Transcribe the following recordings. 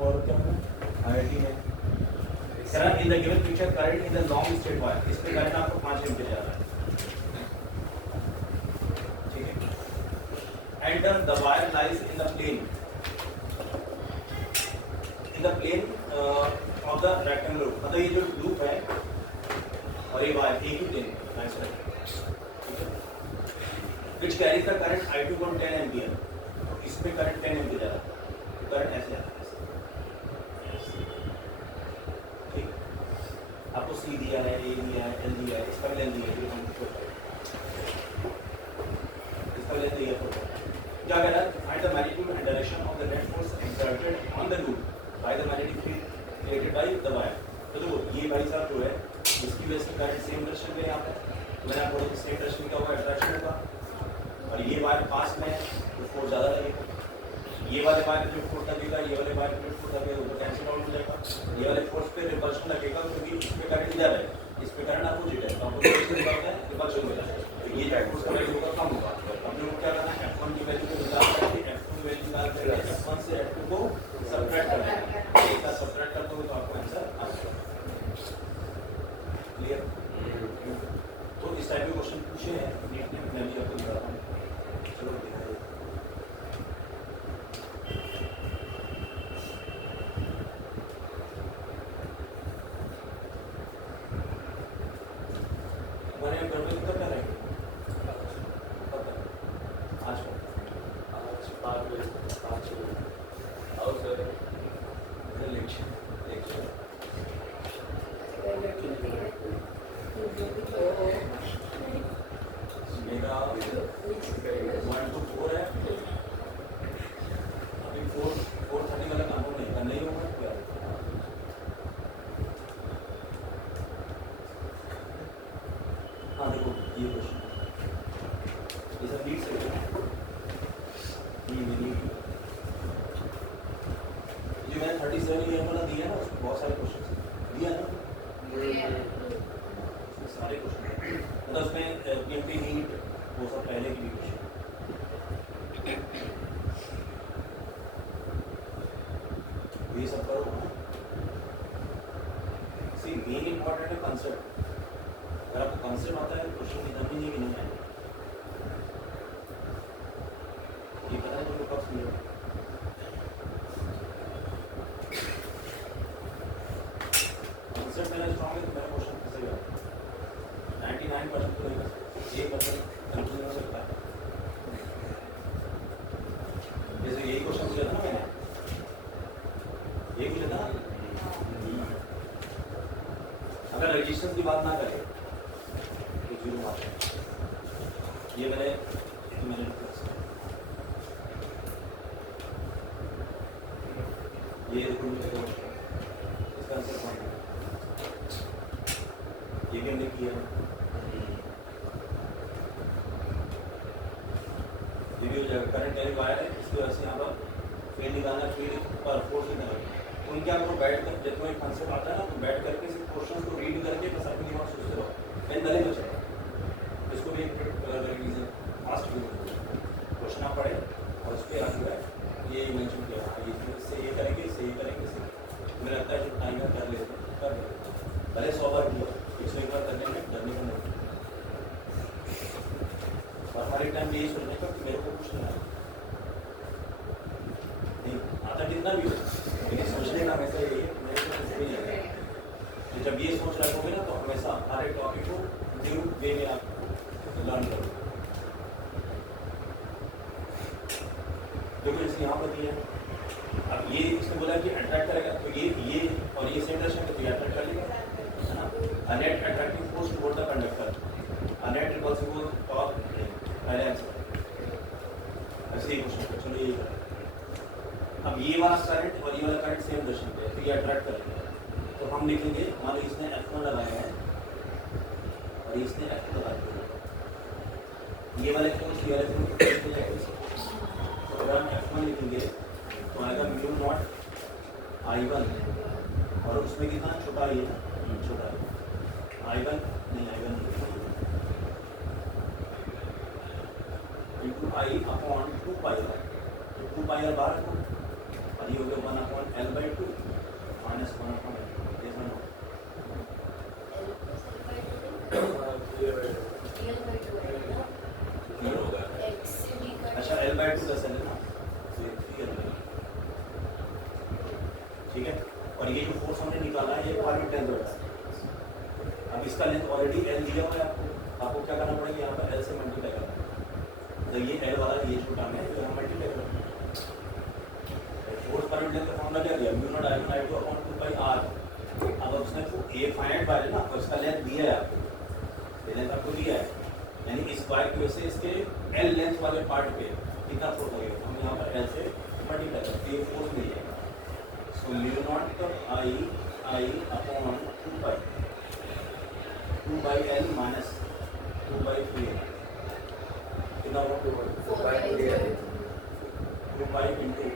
और क्या है आईआईटी में current in the given picture current in the long straight wire, इसमें करंट आपको 5 एम्पीयर जा रहा है, ठीक है। And the wire lies in the plane of the rectangular loop, मतलब ये जो लूप है और ये वायर एक ही प्लेन है, which carries the current I2 from 10 ampere, इसमें करंट 10 एम्पीयर जा रहा है, तो करंट ऐसे आ रहा है, ठीक। आपको C दिया है, A दिया है, L दिया है, इसका भी लेंथ दिया है, जो हम इसका लेंथ दिया है। क्या कह रहा है? Find the magnitude and direction of the net force exerted on the loop by the magnetic field created by the wire। तो देखो ये भाई साहब जो है इसकी वजह से करंट सेम डायरेक्शन में यहाँ पे, मैंने आपको सेम डायरेक्शन क्या होगा, अट्रैक्शन होगा, और ये वायर पास में है तो फोर्स ज़्यादा लगेगा, ये वाले वायर पे जो फोर्स लगेगा ये वाले वायर पे जो फोर्स लगेगा वो कैंसिल आउट हो जाएगा, ये वाले फोर्स पे रिपल्शन लगेगा क्योंकि इसमें करंट इधर है, इस पे करंट अपोजिट है, तो अपोजिट से निकलता है रिपल्शन हो जाता है, तो ये जो फोर्स का वैल्यू होगा कम होगा। अब लोग क्या करना है, F1 की वैल्यू को निकाल करके F2 वैल्यू निकाल करके F1 से F2 को सबट्रैक्ट करना है, एक साथ सबट्रैक्ट करते हो तो आपको आंसर आ जाएगा। क्लियर? तो इस टाइप के क्वेश्चन पूछे हैं नीट ने, मैं भी आपको दिखा रहा हूँ, चलो दिखाइए। मैंने घर में कितना क्या रहेगा आज 5 बजे 5 बजे आओ सर, लेक्चर मेरा 1 to 4 है, अभी 4:30 वाला काम होगा, नहीं होगा क्या? हाँ देखो ये क्वेश्चन ये सब लीड से ये मेरी जो मैंने 37 ईयर वाला दिया है ना, उसमें बहुत सारे क्वेश्चन दिया है ना, सारे क्वेश्चन मतलब उसमें पीएमपी नीट वो सब पहले की भी क्वेश्चन, ये सब करो। सी मेन इंपॉर्टेंट है कंसेप्ट, अगर आपको कंसेप्ट आता है क्वेश्चन की जमीन भी नहीं है, ये पता है तो कब सुनिए कंसेप्ट मेरा स्ट्रॉन्ग है तो मेरा क्वेश्चन फंसेगा 99% तो नहीं, 1% कंफ्यूजन हो सकता है। जैसे यही क्वेश्चन पूछा था ना मैंने, यही पूछा था, अगर रजिस्टेंस की बात ना करें तो 0 मार्क्स, ये मैंने ये इसका आंसर कौन है, ये भी हमने किया, ये भी हो जाएगा। करंट कैरी वायर है, इसकी वजह से यहाँ पर फील्ड निकालना, फील्ड पर फोर्स निकालना, उनके आपको बैठ कर जब कोई कॉन्सेप्ट आता है ना तो बैठ करके सिर्फ क्वेश्चन को रीड करके बस अपने दिमाग सोचते रहो, कहीं गले में चलेगा, इसको भी रीजन फास्ट क्वेश्चन आप पढ़े और उस पर आगे ये मेंशन किया, इससे ये करेंगे, इससे ये करेंगे, मुझे लगता है जो टाइम कर लेते हैं कर लेते, भले 100 बार किया, 101 बार करने में डरने का नहीं, और हर एक टाइम यही सोचने का कि मेरे को कुछ नहीं आता, नहीं आता कितना भी हो, लेकिन सोचने का हमेशा यही है मेरे को कुछ भी नहीं आता। जब ये सोच रखोगे ना तो हमेशा हर एक टॉपिक को न्यू वे में आप लर्न करोगे। देखो जैसे यहाँ पर दिया, अब ये इसने बोला कि अट्रैक्ट करेगा, तो ये और ये सेम डायरेक्शन है तो ये अट्रैक्ट कर लेगा, है ना। A net attractive force toward the conductor, a net repulsive force और पहले आंसर ऐसे ही क्वेश्चन। चलो ये अब ये वाला करंट और ये वाला करंट सेम डायरेक्शन पे है तो ये अट्रैक्ट करेगा, तो हम लिखेंगे मान लो इसने F1 लगाया है और इसने F2 लगाया है, ये वाले फोर्स ये वाले फोर्स, तो अगर हम F1 लिखेंगे तो आएगा म्यू नॉट I1 और उसमें कितना छोटा ये छोटा I1 नहीं इंटू I अपॉन 2 पाई, तो 2 पाई बाहर और ये हो गया 1 upon L/2 minus 1 upon L. Yes or no? अच्छा L/2 10 है ना, ठीक है। और ये जो फोर्स हमने निकाला है ये परमिट लेंथ होता है। अब इसका लेंथ ऑलरेडी L दिया हुआ है आपको क्या करना पड़ेगा, यहाँ पर L से मल्टीप्लाई करना है। तो ये L वाला ये जो टर्म है तो हम मल्टीप्लाई करेंगे। फोर्स परमिट लेंथ का फॉर्मूला क्या दिया, mu naught I1I2 upon 2 r। अब उसने तो a फाइनाइट बार है ना, और इसका लेंथ दिया है आपको, ये लेंथ आपको दिया है, यानी इस बार की वजह से इसके L लेंथ वाले पार्ट पे कितना फोर्स लगेगा, हम यहाँ पर L से मल्टीप्लाई करते हैं, ये फोर्स मिल जाएगा। So mu naught I upon 2/L minus 2/3 कितना होगा, 2/2 इंटू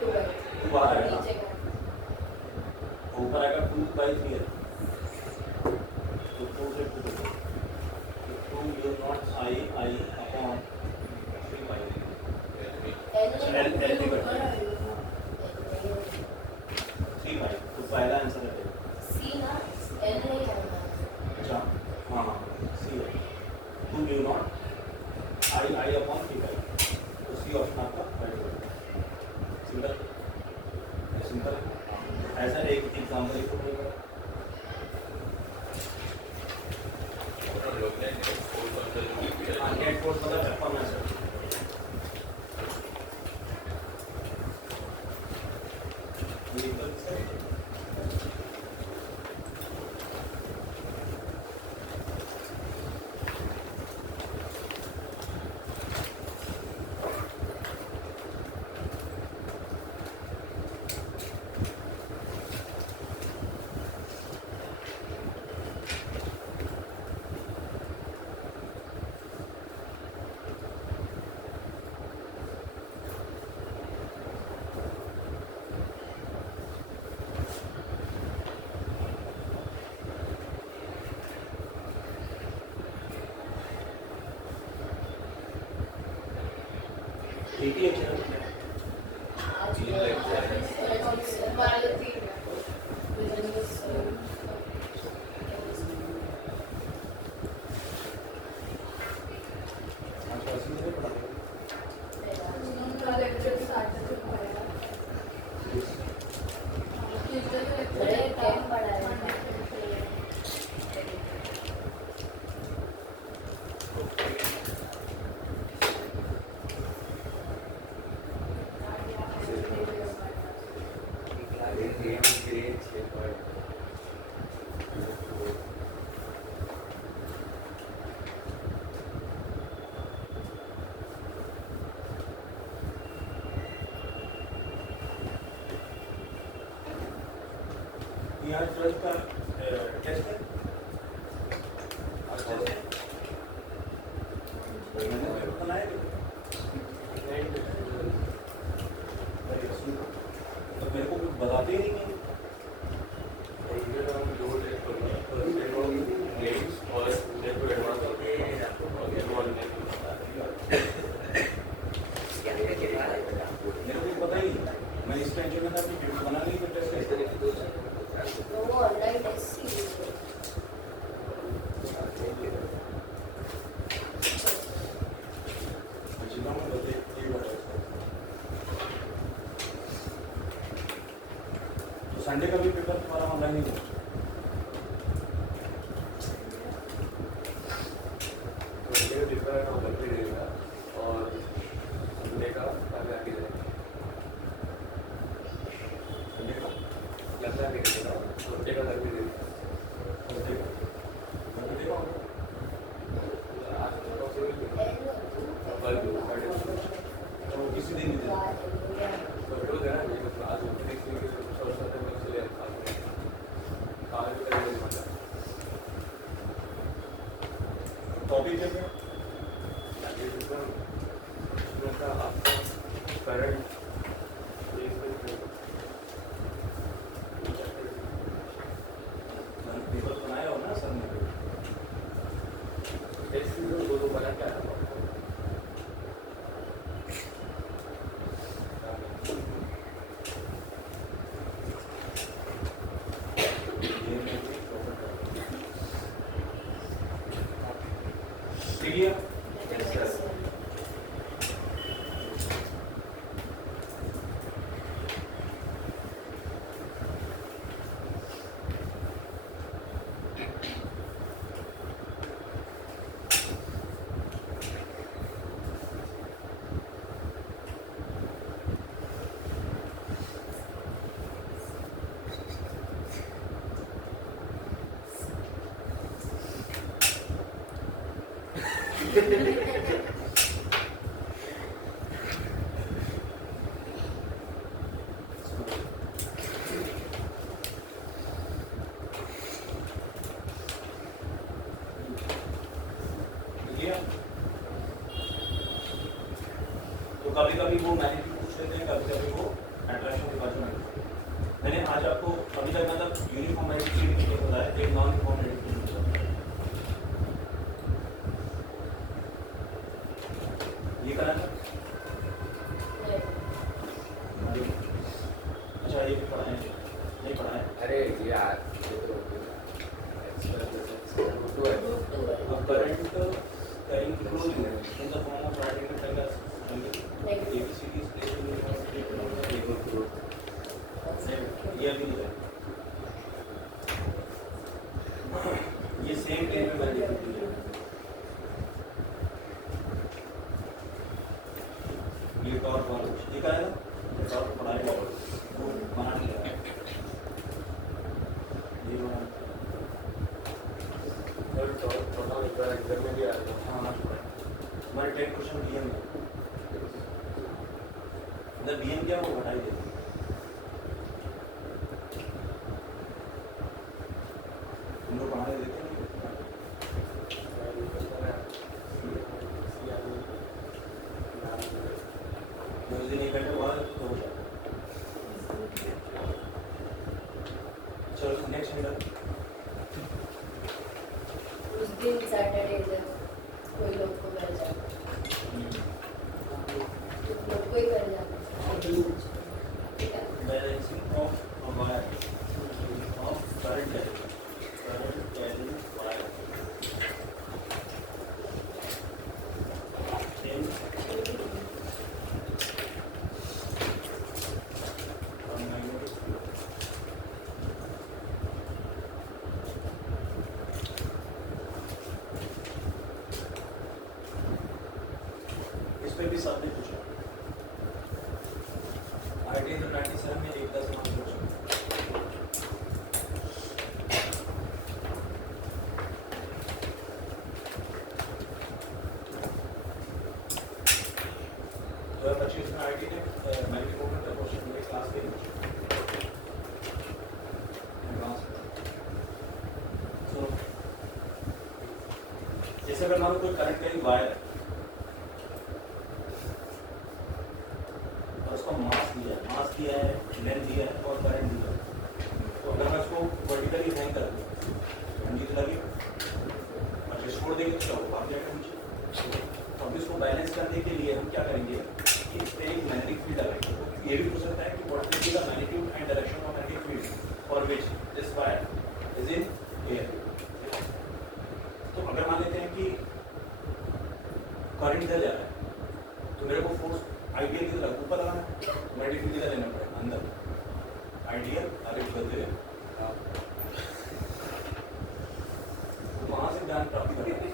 2 बाहर आएगा, ऊपर आएगा 2/3 तो 2 से 2 mu naught I upon 3/, L divide 3/, तो पहला आंसर है सी ना, एल नहीं है ना। अच्छा हाँ सी है 2 म्यू नॉट I अपॉन 3/, तो सी ऑप्शन आपका राइट होगा। सिंपल सिंपल ऐसा एक एग्जांपल लिखो नेट फोर्स मतलब परफॉर्मेंस है। ठीक है यहाँ 12 का टेस्ट है, आज टेस्ट है, मैंने बनाया तो मेरे को कुछ बताते ही नहीं है। मेरे को पता ही नहीं, मैं इस टेंशन में था कि वीडियो बना नहीं तो टेस्ट कैसे वो ऑनलाइन टेस्ट तो संडे का भी पेपर तुम्हारा ऑनलाइन ही होगा। किसी दिन भी दे टॉपिक है तो कभी कभी वो मैग्नीट्यूड पूछ लेते हैं, कभी कभी वो अट्रैक्शन के बाजू में। मैंने आज आपको अभी तक मतलब यूनिफॉर्म मैग्नीट्यूड के लिए बताया, एक नॉन यूनिफॉर्म मैग्नीट्यूड ये करा था। अच्छा ये भी पढ़ा है, नहीं पढ़ा है। अरे यार ये तो current carrying flow in the form of radical figures ABCD is placed in the group. ये भी है, ये सेम प्लेन में मैंने लिखी है। ये टॉर्क वाला ठीक है ना, ये टॉर्क पढ़ाएगा वो बना लिया है, ये बना एग्जाम में भी आ रहा हाँ हमारे 10 क्वेश्चन बीएम है, मतलब बीएम क्या वो बताई देते हम लोग पढ़ाने देते हैं। उस दिन एक घंटे बाद तो हो जाए। चलो नेक्स्ट हैंडल। उस दिन सैटरडे जब कोई लोग को घर जाता तुम लोग को ही घर जाता ठीक है। Balancing of a wire of current carrying wire इन इस पे भी सबने पूछा। आईटी तो 97 में एक 10 मार्क्स पूछा। तो 25 में आईटी ने मैग्नेटिक मोमेंट का क्वेश्चन मेरे क्लास के सो जैसे अगर मान लो कोई करंट का वायर है और उसका मास दिया है, लेंथ दिया है और करंट दिया है, तो अगर मैं उसको वर्टिकली हैंग कर दूँ ठंडी तो लगे और जिस छोड़ देंगे तो वो भाग जाएगा नीचे। तो अब इसको बैलेंस करने के लिए हम क्या करेंगे कि इस पर एक मैग्नेटिक फील्ड डालेंगे। ये भी पूछ सकता है कि what will be the magnitude and direction of magnetic field for which this wire is in air. तो अगर मान लेते हैं कि करंट इधर जा रहा है तो मेरे को फोर्स आइडियल की तरह ऊपर लगाना है, मैग्नेटिक फील्ड इधर लेना पड़ेगा अंदर। आइडियल आगे बढ़ते हैं तो वहाँ से ज्ञान प्राप्ति करेंगे।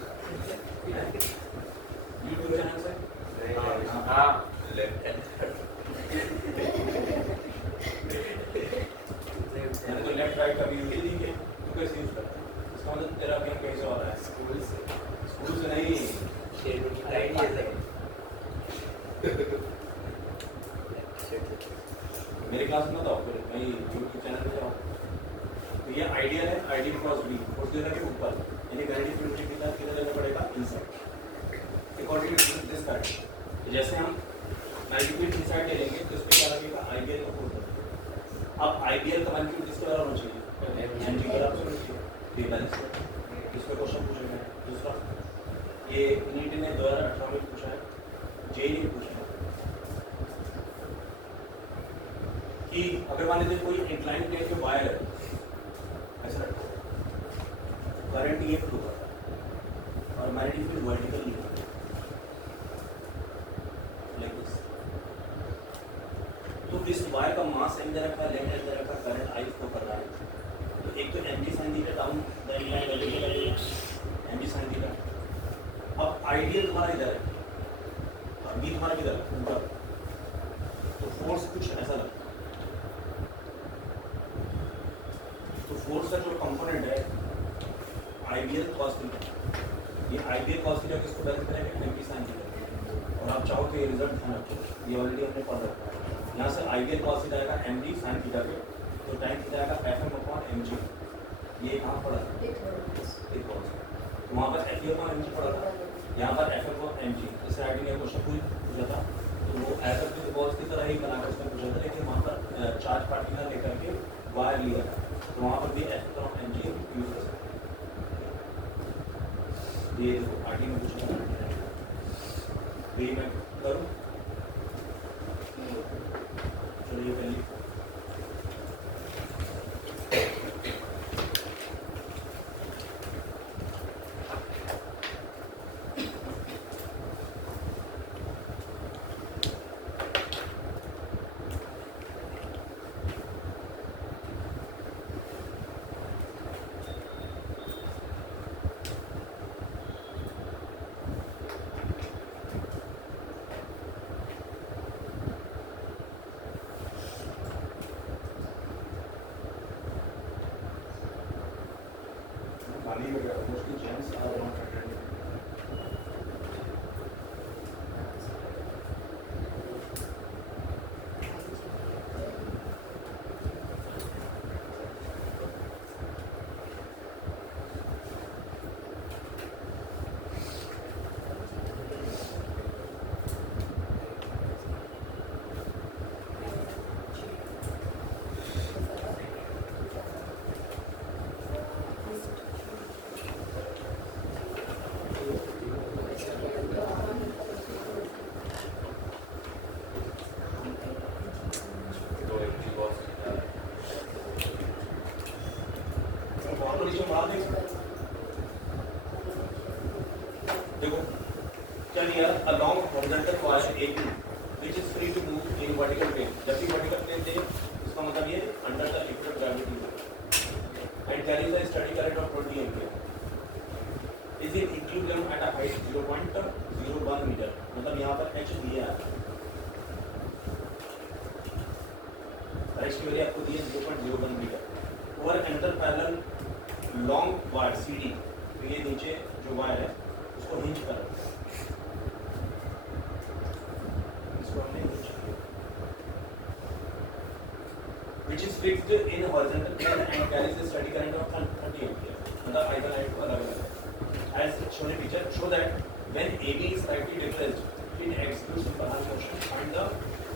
यू टू चैनल से हाँ लेफ्ट हैंड मैंने तो लेफ्ट राइट का भी यूज नहीं किया, तू कैसे यूज करता है? इसका मतलब तेरा अभी कहीं से आ रहा है, स्कूल से नहीं। मेरे क्लास में बताओ फिर मैं यूट्यूब चैनल पे जाऊँ। तो ये आइडियल है, आइडियल क्रॉस बी फोर्स दे रहा है ऊपर, यानी मैग्नेटिक फील्ड कितना कितना लेना पड़ेगा inside according to this current. जैसे हम मैग्नेटिक फील्ड इनसाइड ले लेंगे तो इस पे क्या लगेगा आईबीएल का फोर्स। अब आईबीएल का मैग्नेटिक किसके बराबर होना चाहिए, एनजी के बराबर होना चाहिए। ये बैलेंस इस पे क्वेश्चन पूछेगा। दूसरा ये नीट ने 2018 में पूछा है, जेईई ने पूछा है कि अगर मान लीजिए कोई इंक्लाइन प्लेन के वायर है ऐसा रखो, करंट ये फ्लो करता है और मैग्नेटिक फील्ड वर्टिकल नहीं होता लाइक दिस। तो इस वायर का मास एम दे रखा है, लेंथ एम दे रखा है, करंट आई फ्लो कर रहा है। तो एक तो M G sine theta down the incline vertical लगेगा एम जी साइन थीटा। अब आइडियल तुम्हारा इधर है और बी तुम्हारा किधर है ऊपर, तो फोर्स कुछ ऐसा लगता है। तो फोर्स का जो कंपोनेंट है आइडियल कॉस थीटा, ये आईबीएल cos थीटा किसको वैल्यू करेंगे एमपी sin थीटा और आप चाहो तो ये रिजल्ट ध्यान रखो ये ऑलरेडी हमने पढ़ रखा है यहाँ से आईबीएल cos थीटा आएगा एमडी sin थीटा पे तो tan थीटा आएगा एफएम अपॉन एमजी ये कहाँ पड़ा है एक cos तो वहाँ पर एफ अपॉन एमजी पड़ा था यहाँ पर एफ अपॉन एमजी इससे आगे ने क्वेश्चन पूछा था तो वो एफ ऑफ द बॉल्स की तरह ही बनाकर उसने पूछा था लेकिन वहाँ पर चार्ज पार्टिकल लेकर के वायर लिया था तो वहाँ पर भी एफ अपॉन एमजी यूज कर सकते हैं ये देखो आगे में पूछा था ये मैं करूँ चलिए पहले mostly gents are not attending. देखो चलिए along horizontal wire AP which is free to move in vertical plane जब भी vertical plane दे इसका मतलब ये under the equator gravity and carries a steady current of 20 ampere is in equilibrium at a height 0.01 meter मतलब यहाँ पर h दिया है h की वैल्यू आपको दी है 0.01 metre over another parallel long wire CD तो ये नीचे जो वायर है उसको हिंज कर इसको हमने हिंज किया which is fixed in horizontal plane and carries a steady current of 30 ampere मतलब I1 I2 अलग-अलग है as shown in picture show that when AB is slightly depressed it executes Fibonacci motion find the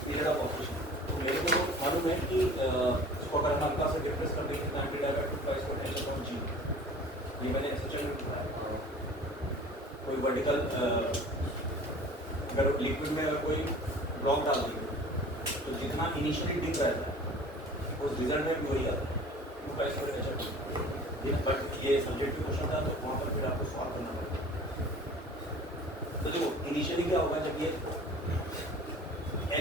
period of oscillation तो मेरे को मालूम है कि इसको अगर हम हल्का सा डिप्रेस कर देंगे तो एंटी डायरेक्ट प्राइस को h अपॉन g ये मैंने ऐसे चल रहा है कोई वर्टिकल अगर लिक्विड में अगर कोई ब्लॉक डाल देंगे तो जितना इनिशियली डिप रहता है उस रिजल्ट में भी वही आता है टू प्राइस को h बट ये सब्जेक्टिव क्वेश्चन था तो वहाँ पर फिर आपको सॉल्व करना पड़ेगा तो देखो इनिशियली क्या होगा जब ये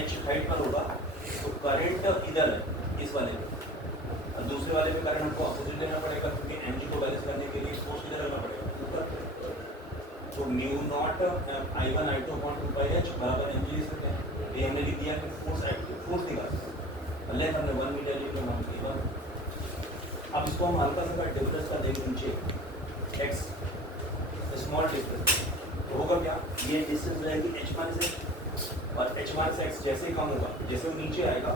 h हाइट पर होगा तो करंट इधर है इस वाले में और दूसरे वाले में करंट हमको अपोजिट लेना पड़ेगा क्योंकि mg को बैलेंस करने के लिए फोर्स किधर रखना पड़ेगा तो mu naught I1 I2 upon 2 pi h बराबर mg लिख सकते हैं ये हमने लिख दिया कि फोर्स एक्टिव फोर्स निकाल लेंथ हमने 1 मीटर लिख लिया मान लीजिए अब इसको हम हल्का सा डिफरेंस कर देंगे नीचे x स्मॉल डिफरेंस तो होगा क्या ये डिस्टेंस रहेगी h माइनस x और h माइनस x जैसे ही कम होगा जैसे वो नीचे आएगा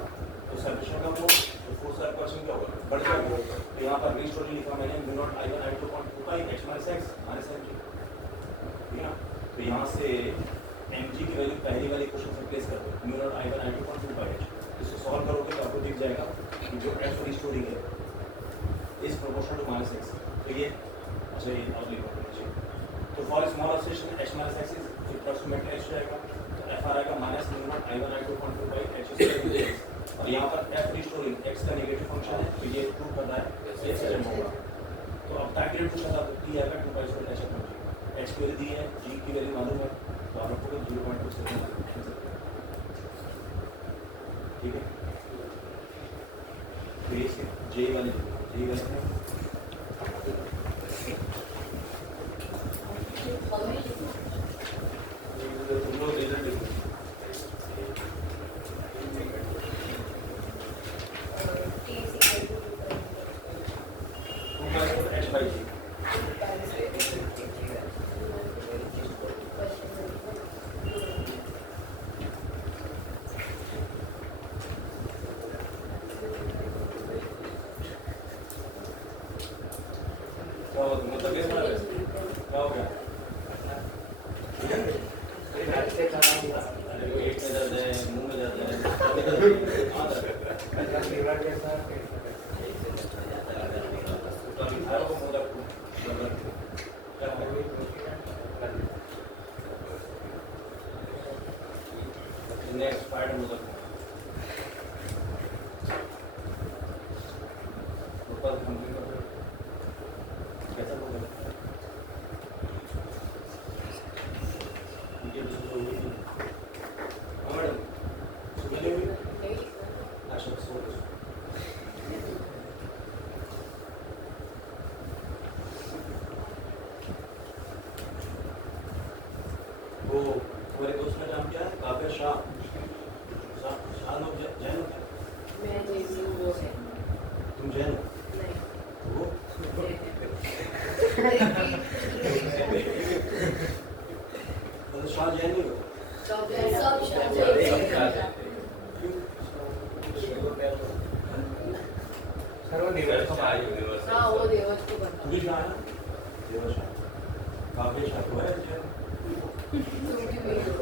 तो सर्कुलेशन कम हो तो फोर्स सर्कुलेशन क्या होगा बढ़ जाएगा तो यहाँ पर रीस्टोरिंग लिखा मैंने mu naught I1 I2 upon 2 pi h minus x minus mg ठीक है ना तो यहाँ से mg की वैल्यू पहली वाली क्वेश्चन से प्लेस कर दो mu naught I1 I2 upon 2 pi h इसको सॉल्व करोगे तो आपको दिख जाएगा कि जो f रीस्टोरिंग है is proportional to minus x तो ये अच्छा ये अब लिखो नीचे तो for small oscillation h minus x is approximately h रहेगा तो f आ रहेगा minus mu naught I1 I2 upon 2 pi h square और यहाँ पर f रीस्टोरिंग x का नेगेटिव फंक्शन है तो ये प्रूव कर रहा है ये सच होगा तो अब टाइम पीरियड पूछा था तो t आएगा 2 pi square h upon h की वैल्यू दी है g की वैल्यू मालूम है तो आप लोगों को 0.2 से ठीक है तो ये j वाले तुम लोग रिजल्ट देखो h by g लीवर जैसा नेक्स्ट पार्ट मोदक ऊपर कंप्लीट कर दो। कैसा मोदक ये भी तो हुई थी। हाँ मैडम सुबह ले हुई अच्छा सो वो हमारे दोस्त का नाम क्या है काफिर शाह शाह लोग जैन हो क्या मैं जैसी हूँ वो है तुम जैन हो नहीं वो मतलब शाह जैन ही हो सब सर्व निवेश हाँ वो देवज को बता तू भी शाह है ना देवा शाह काफिर शाह तो है जैन तुम भी हो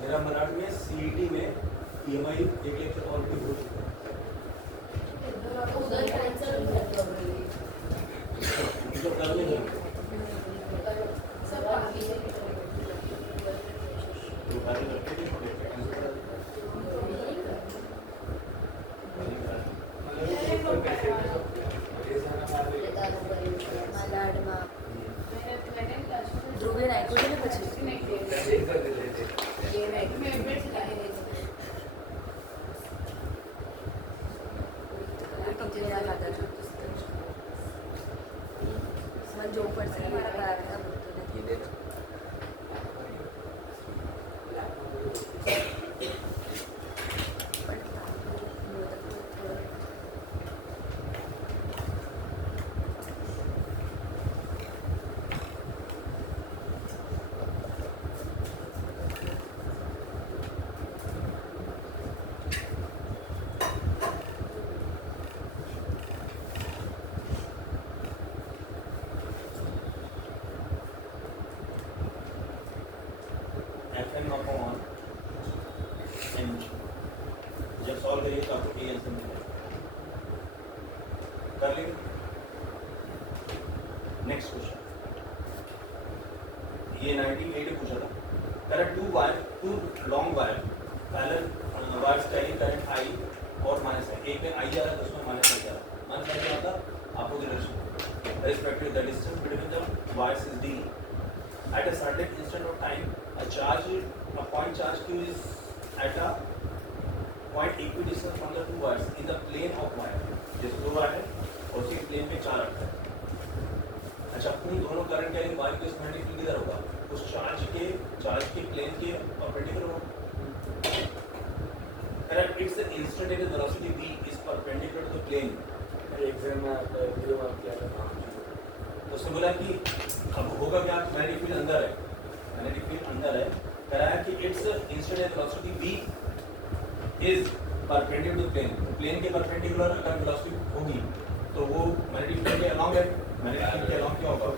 मेरा मराठी में सीईटी में ईएमआई एक लेक्चर और भी हो चुका है उधर कैंसर कर दो तो कर लेंगे सब बाकी है तो बातें करते हैं तो कैंसिल कर ધ્રુવે નાખ્યું છે ને પછી એ નાખ્યું મને જોવું પડશે ને મારા બાળકના ભૂલતું નથી FN upon n जब सॉल्व करिए तो आपको ए आंसर मिलेगा कर लेंगे नेक्स्ट क्वेश्चन ये 98 पूछा था current two long wire parallel wires carrying current I और माइनस है एक में आई जा रहा है दूसरे में माइनस आई जा रहा है माइनस आई क्या होता opposite direction respective the distance between the wires is D at a certain instant of time a point charge q is at a point equidistant from the two wires in the plane of wire जैसे दो wire है और उसी plane पे चार रखा है अच्छा उन दोनों करंट कैरिंग वायर के मैग्नेटिक फील्ड किधर होगा उस चार्ज के प्लेन के परपेंडिकुलर होगा correct it's the instantaneous velocity v is perpendicular to the plane exam में आपका वीडियो में क्या था तो उसने बोला कि अब होगा क्या मैग्नेटिक फील्ड अंदर है मैग्नेटिक फील्ड अंदर है कराया कि it's instantaneous velocity v is perpendicular to plane plane के परपेंडिकुलर अगर वेलोसिटी होगी तो वो मैग्नेटिक फील्ड के अलोंग है मैग्नेटिक फील्ड के अलोंग क्या होगा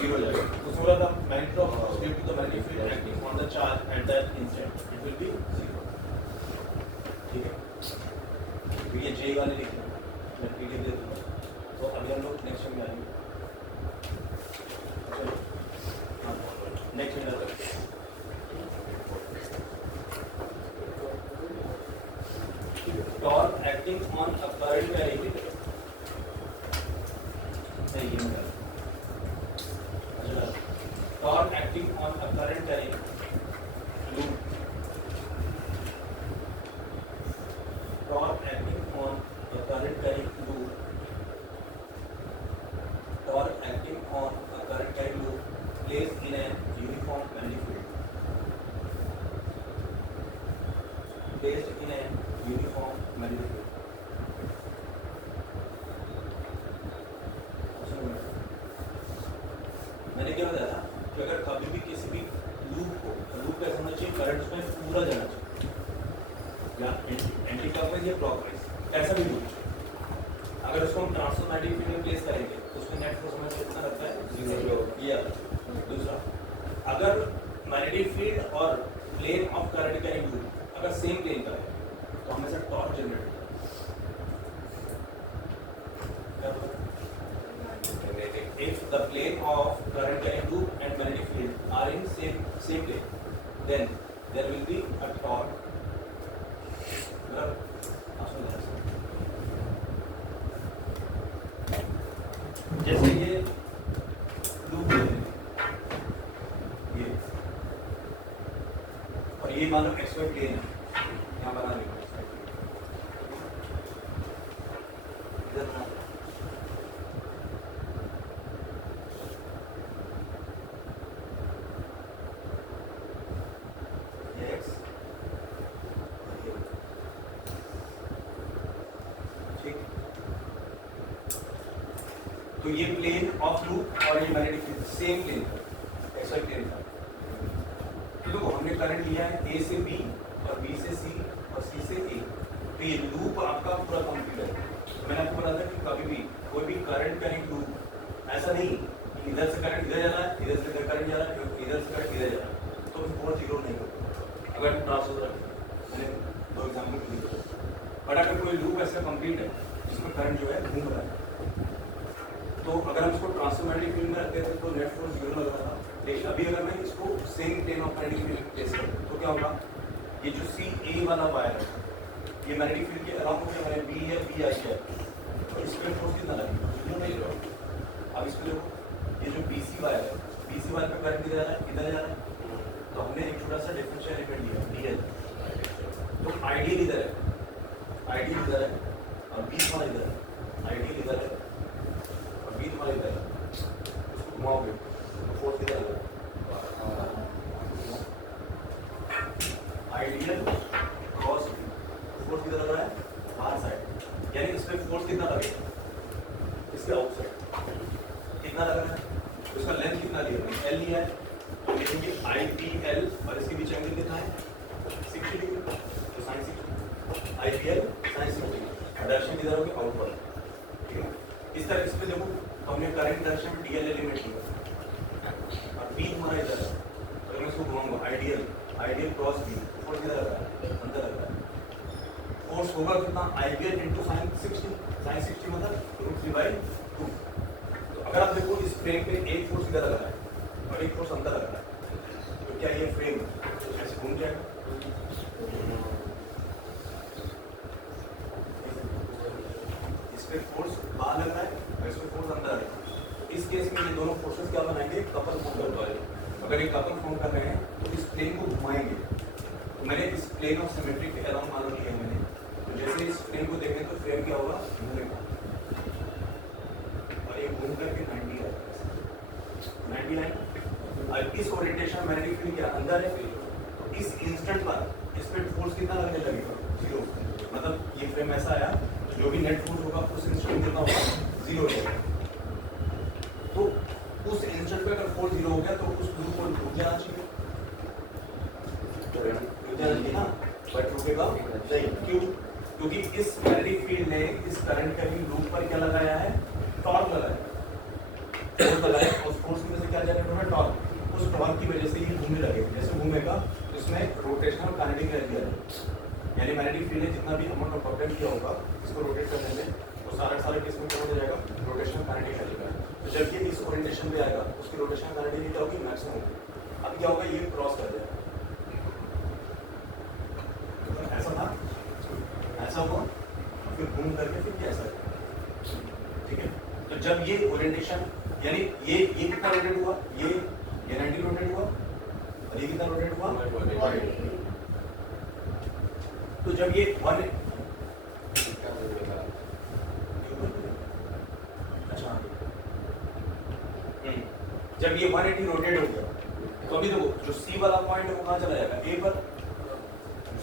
जीरो हो जाएगा तो उसने बोला था magnetic of speed to the magnetic field acting on the charge at that instant it will be zero ठीक है तो ये जे वाले लिखना मैं पीडीएफ दे दूंगा तो अभी हम लोग नेक्स्ट में आएंगे next torque acting on a current carrying torque acting on a current carrying loop torque acting on a current carrying loop on a current carrying loop placed in a uniform magnetic field. Placed in a uniform magnetic field. मैंने क्या बताया था कि अगर कभी भी किसी भी लूप कैसा होना चाहिए, करंट उसमें पूरा जाना चाहिए, या एंटी क्लॉकवाइज या क्लॉकवाइज, कैसा भी लूप। अगर उसको हम ट्रांसफर मैग्नेटिक फील्ड में प्लेस करेंगे तो उसमें नेट फोर्स हमें कितना लगता है, 0। ये दूसरा, अगर मैग्नेटिक फील्ड और plane of current carrying loop अगर सेम प्लेन का है तो हमेशा टॉर्क जनरेट होता है। If the plane of current carrying loop and magnetic field are in same plane, then there will be a torque. जैसे ये लूप है, ये और ये मान लो XY प्लेन है, यहाँ बना लिखो इधर बना, तो ये प्लेन ऑफ लूप और ये मैग्नेटिक फील्ड सेम प्लेन पर, XY प्लेन पर। तो देखो हमने करंट लिया है A से B और B से C और C से A, तो ये लूप आपका पूरा कंप्लीट है। तो मैंने आपको बताया था कि कभी भी कोई भी करंट कैरिंग लूप ऐसा नहीं कि इधर से करंट इधर जा रहा है, इधर से करंट जा रहा है, इधर से करंट इधर जा रहा है, तो बहुत जीरो नहीं होगा अगर ट्रांसफर। मैंने दो एग्जाम्पल दिए, बट अगर कोई लूप ऐसा कंप्लीट है जिसमें करंट जो है घूम रहा है, तो अगर हम इसको ट्रांसफर मैग्नेटिक फील्ड में रखते थे तो नेट फोर्स 0 लग रहा था। लेकिन अभी अगर मैं इसको same plane of magnetic field place करूं तो क्या होगा, ये जो CA वाला वायर है ये मैग्नेटिक फील्ड के अराउंड में हमारे B है, BI है, तो इस पे फोर्स कितना लगेगा, 0 नहीं होगा। अब इस पे देखो ये जो BC वायर है, BC वायर पे करंट किधर जा रहा है, इधर जा रहा है, तो हमने एक छोटा सा डिफरेंशियल एलिमेंट लिया DL, तो आइडियल इधर है, आइडियल इधर है और B वाला इधर है, आइडियल इधर है और B वाला इधर है, उसको घुमाओगे तो फोर्स किधर लगेगा, आइडियल क्रॉस फोर्स किधर लग रहा है, बाहर साइड, यानी इस पे फोर्स कितना लगेगा, इसके आउटसाइड कितना लग रहा है, उसका लेंथ कितना लिया है, L लिया है, तो लिखेंगे IPL और इसके बीच एंगल कितना है, 60 डिग्री, तो sin 60, IPL sin 60, डायरेक्शन किधर होगी, आउटवर्ड, ठीक है। इस तरह इस पे देखो हमने करंट डायरेक्शन में DL एलिमेंट लिया और B हमारा इधर है, तो मैं इसको घुमाऊंगा आइडियल क्रॉस B, फोर्स किधर लग रहा है, अंदर लग रहा है, फोर्स होगा कितना, IPL into sin 60 मतलब √3/2। तो अगर आप देखो इस फ्रेम पे एक फोर्स इधर लग रहा है और एक फोर्स अंदर लग रहा है, तो क्या ये फ्रेम ऐसे घूम जाएगा, इस पे फोर्स बाहर लग रहा है और इस पे फोर्स अंदर है, तो इस केस में ये दोनों फोर्सेस क्या बनाएंगे, कपल फॉर्म कर पाएंगे। अगर ये कपल फॉर्म कर रहे हैं तो इस प्लेन को घुमाएंगे, तो मैंने इस प्लेन ऑफ सिमेट्री के अराउंड मान लिया मैंने, तो जैसे इस प्लेन को देखें तो फ्रेम क्या होगा, घूमेगा और ये घूम करके 90 आएगा, 90 लाइन। इस ओरिएंटेशन मैग्नेटिक फील्ड के अंदर है, तो इस इंस्टेंट पर इस पे फोर्स कितना लगने लगेगा, 0, मतलब ये फ्रेम ऐसा आया, जो भी नेट फोर्स होगा उस इंस्टेंट कितना होगा, 0 रहेगा। तो उस इंस्टेंट पे अगर फोर्स 0 हो गया तो उस लूप को रुक जाना चाहिए, रुक जाना चाहिए ना, बट रुकेगा नहीं, क्यों, क्योंकि इस मैग्नेटिक फील्ड ने इस करंट कैरिंग लूप पर क्या लगाया है, टॉर्क लगाया है, फोर्स लगाया, उस फोर्स में से क्या जनरेट होगा, टॉर्क, उस टॉर्क की वजह से ये घूमने लगेगा, जैसे घूमेगा तो इसमें रोटेशनल काइनेटिक एनर्जी आएगी, यानी मैग्नेटिक फील्ड ने जितना भी अमाउंट ऑफ प्रोडक्ट किया होगा इसको रोटेट करने में, तो सारे किस्म क्या हो जाएगा, रोटेशनल काइनेटिक एनर्जी। तो जब ये इस ओरिएंटेशन पे आएगा उसकी रोटेशनल काइनेटिक क्या होगी, मैक्सिमम होगी। अब क्या होगा, ये क्रॉस कर जाएगा, ऐसा था, ऐसा हुआ, फिर घूम करके फिर कैसा है, ठीक है। तो जब ये ओरिएंटेशन यानी ये कितना रोटेट हुआ, ये 90 रोटेट हुआ और ये कितना रोटेट हुआ, 180। तो जब ये 1 अच्छा जब ये 180 रोटेट हो गया तो अभी देखो जो सी वाला पॉइंट है वो कहाँ चला जाएगा ए पर,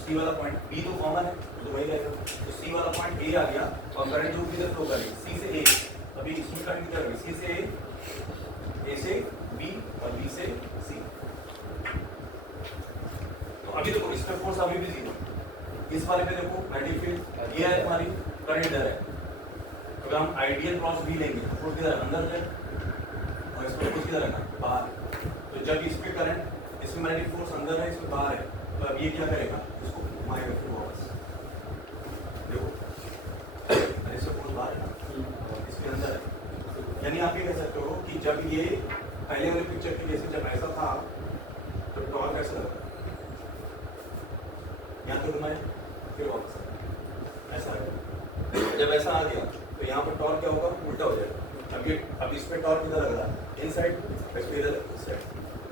सी वाला पॉइंट बी तो कॉमन है तो वही रहेगा, तो सी वाला पॉइंट ए आ गया और करंट जो किधर फ्लो करेगी सी से ए, अभी इसमें करंट किधर है सी से ए से बी और बी से सी। तो अभी देखो इस पे फोर्स अभी भी जीरो, इस वाले पे देखो मैग्नेटिक फील्ड ये है हमारी करंट इधर है, तो हम आइडियल क्रॉस भी लेंगे फोर्स किधर अंदर है और इस पे फोर्स किधर है बाहर, तो जब इस पे करंट इसमें मैग्नेटिक फोर्स अंदर है इसमें बाहर है, तो अब ये क्या करेगा इसको घुमाएगा फिर वापस, देखो इससे फोर्स बाहर है ना इसके अंदर है, यानी आप ये कह सकते हो कि जब ये पहले वाले पिक्चर की जैसे जब ऐसा था तो टॉर्क ऐसा लगा यहाँ तो घुमाए फिर वापस ऐसा है, जब ऐसा आ गया तो यहाँ पर टॉर्क क्या होगा उल्टा हो जाएगा, अब इस पे टॉर्क किधर लग रहा है इन साइड, इस पे इधर इस साइड,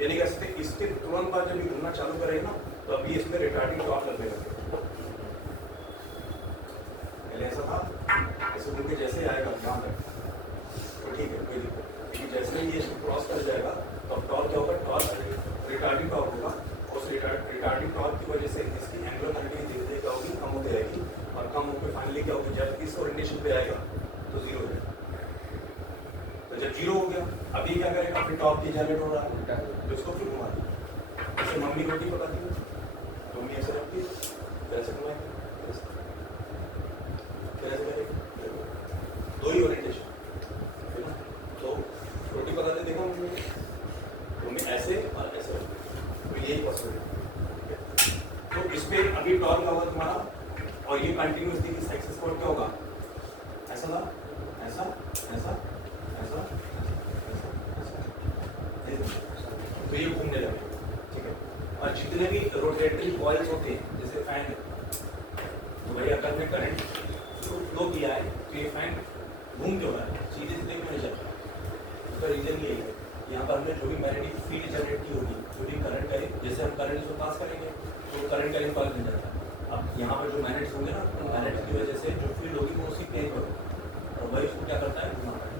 यानी कि इसके तुरंत बाद जब ये घूमना चालू करेगा ना तो अभी इसमें रिटार्डिंग टॉर्क लगेगा, पहले ऐसा था ऐसे घूम के जैसे आएगा यहाँ तक तो ठीक है कोई दिक्कत, लेकिन जैसे ही ये इसको क्रॉस कर जाएगा तो अब टॉर्क क्या होगा टॉर्क रिटार्डिंग टॉर्क होगा, उस रिटार्डिंग टॉर्क की वजह से इसकी एंगुलर मोमेंटम धीरे धीरे क्या होगी कम होती रहेगी और कम होकर फाइनली क्या होगी जब इस ओरिएंटेशन पे आएगा तो जीरो हो जाएगा, तो जब जीरो हो गया अभी क्या करेगा फिर टॉर्क की जनरेट हो रहा है तो इसको फिर घुमा दें, जैसे मम्मी रोटी पकाती है तो मम्मी ऐसे रखती है फिर ऐसे घुमाएगी फिर ऐसे करेगी, दो ही ओरिएंटेशन है ना, तो रोटी पकाते देखा मम्मी ऐसे और ऐसे, तो यही पॉसिबल है, तो इस पे अभी टॉर्क क्या होगा तुम्हारा और ये कंटिन्यूअस थी इस एक्सिस पर क्या होगा ऐसा था ऐसा ऐसा ऐसा तो ये घूमने लगे, ठीक है, और जितने भी रोटेटरी कॉइल्स होते हैं जैसे फैन है तो भाई अगर में करंट फ्लो किया है तो ये फैन घूम क्यों रहा है सीधे सीधे क्यों नहीं चलता, उसका रीजन यही है यहाँ पर हमने जो भी मैग्नेटिक फील्ड जनरेट की होगी जो भी करंट है जैसे हम करंट इसको पास करेंगे तो करंट करेंगे कॉइल बन जाता है, अब यहाँ पर जो मैग्नेट्स होंगे ना उन मैग्नेट्स की वजह से जो फील्ड होगी वो उसी प्लेन पर होगी और वही उसको क्या करता है घुमाता है,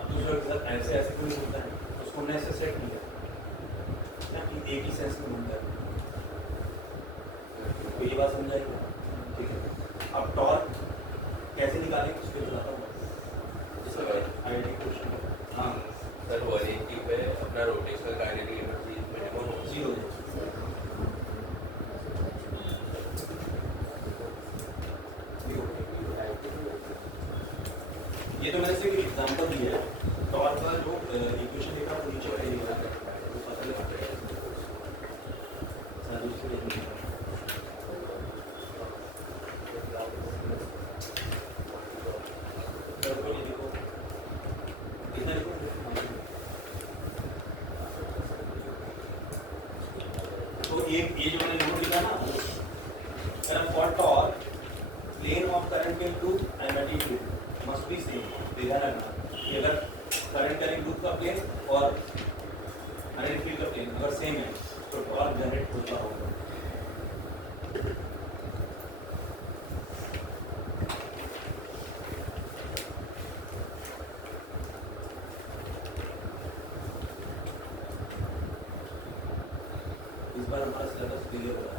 अब दूसरे के साथ ऐसे ऐसे कोई घूमता है उसको हमने ऐसे सेट नहीं किया कि एक ही सेंस में घूमता है, तो ये बात समझाएगी, ठीक है। अब टॉर्क कैसे निकालेंगे उसके बताता हूँ, जैसे आइडियल क्वेश्चन हाँ सर 180 पे अपना रोटेशनल काइनेटिक एनर्जी मिनिमम हो जीरो ये तो मैंने सिर्फ एग्जांपल दिया है, टॉर्क का जो इक्वेशन देखा वो नीचे वाले लिखा है वो पता लगा है सारी चीजें देखो कितना लिखो तो ये जो मैंने नोट लिखा ना for torque plane of current के to and magnetic field must be same, ध्यान रखना कि अगर करंट करेंट लूप का प्लेन और मैग्नेटिक फील्ड का प्लेन अगर सेम है तो टॉर्क जनरेट होता होगा, इस बार हमारा सिलेबस क्लियर हो रहा है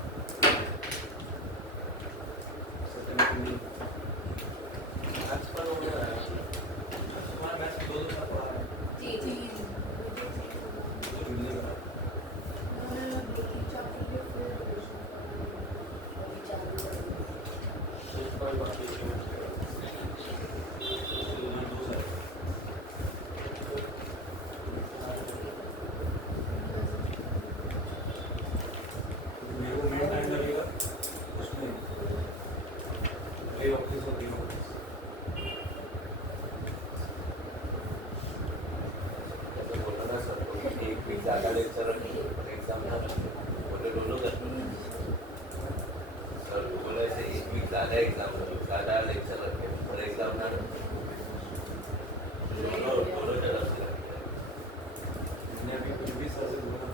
मैथ्स पर हो गया है तुम्हारा मैथ्स दो का पढ़ा है जी जी तो मिलेगा तो इस पर बात कीजिए दो सर मेरे को मेन टाइम लगेगा उसमें ऑफिस होती है जैसे बोला ना सर एक वीक ज़्यादा लेक्चर रखेंगे एग्जाम ना बोले दोनों कर सर बोला ऐसे एक वीक ज़्यादा एग्जाम ज़्यादा लेक्चर रखें और एग्जाम ना दोनों जगह से रखें, मैंने अभी कुछ भी सर से बोला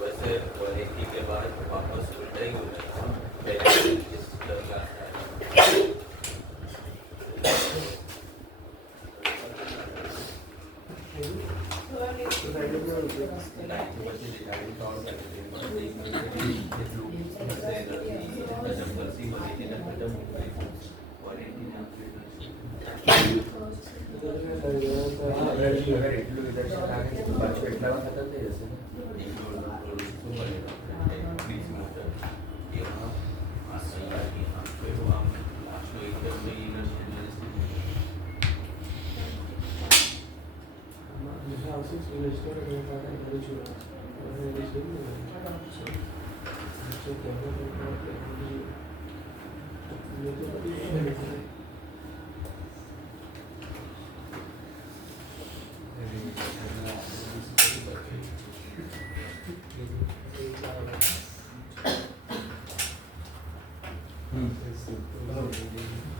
वैसे 180 के बाद वापस उल्टा ही हो जाएगा पहले इस का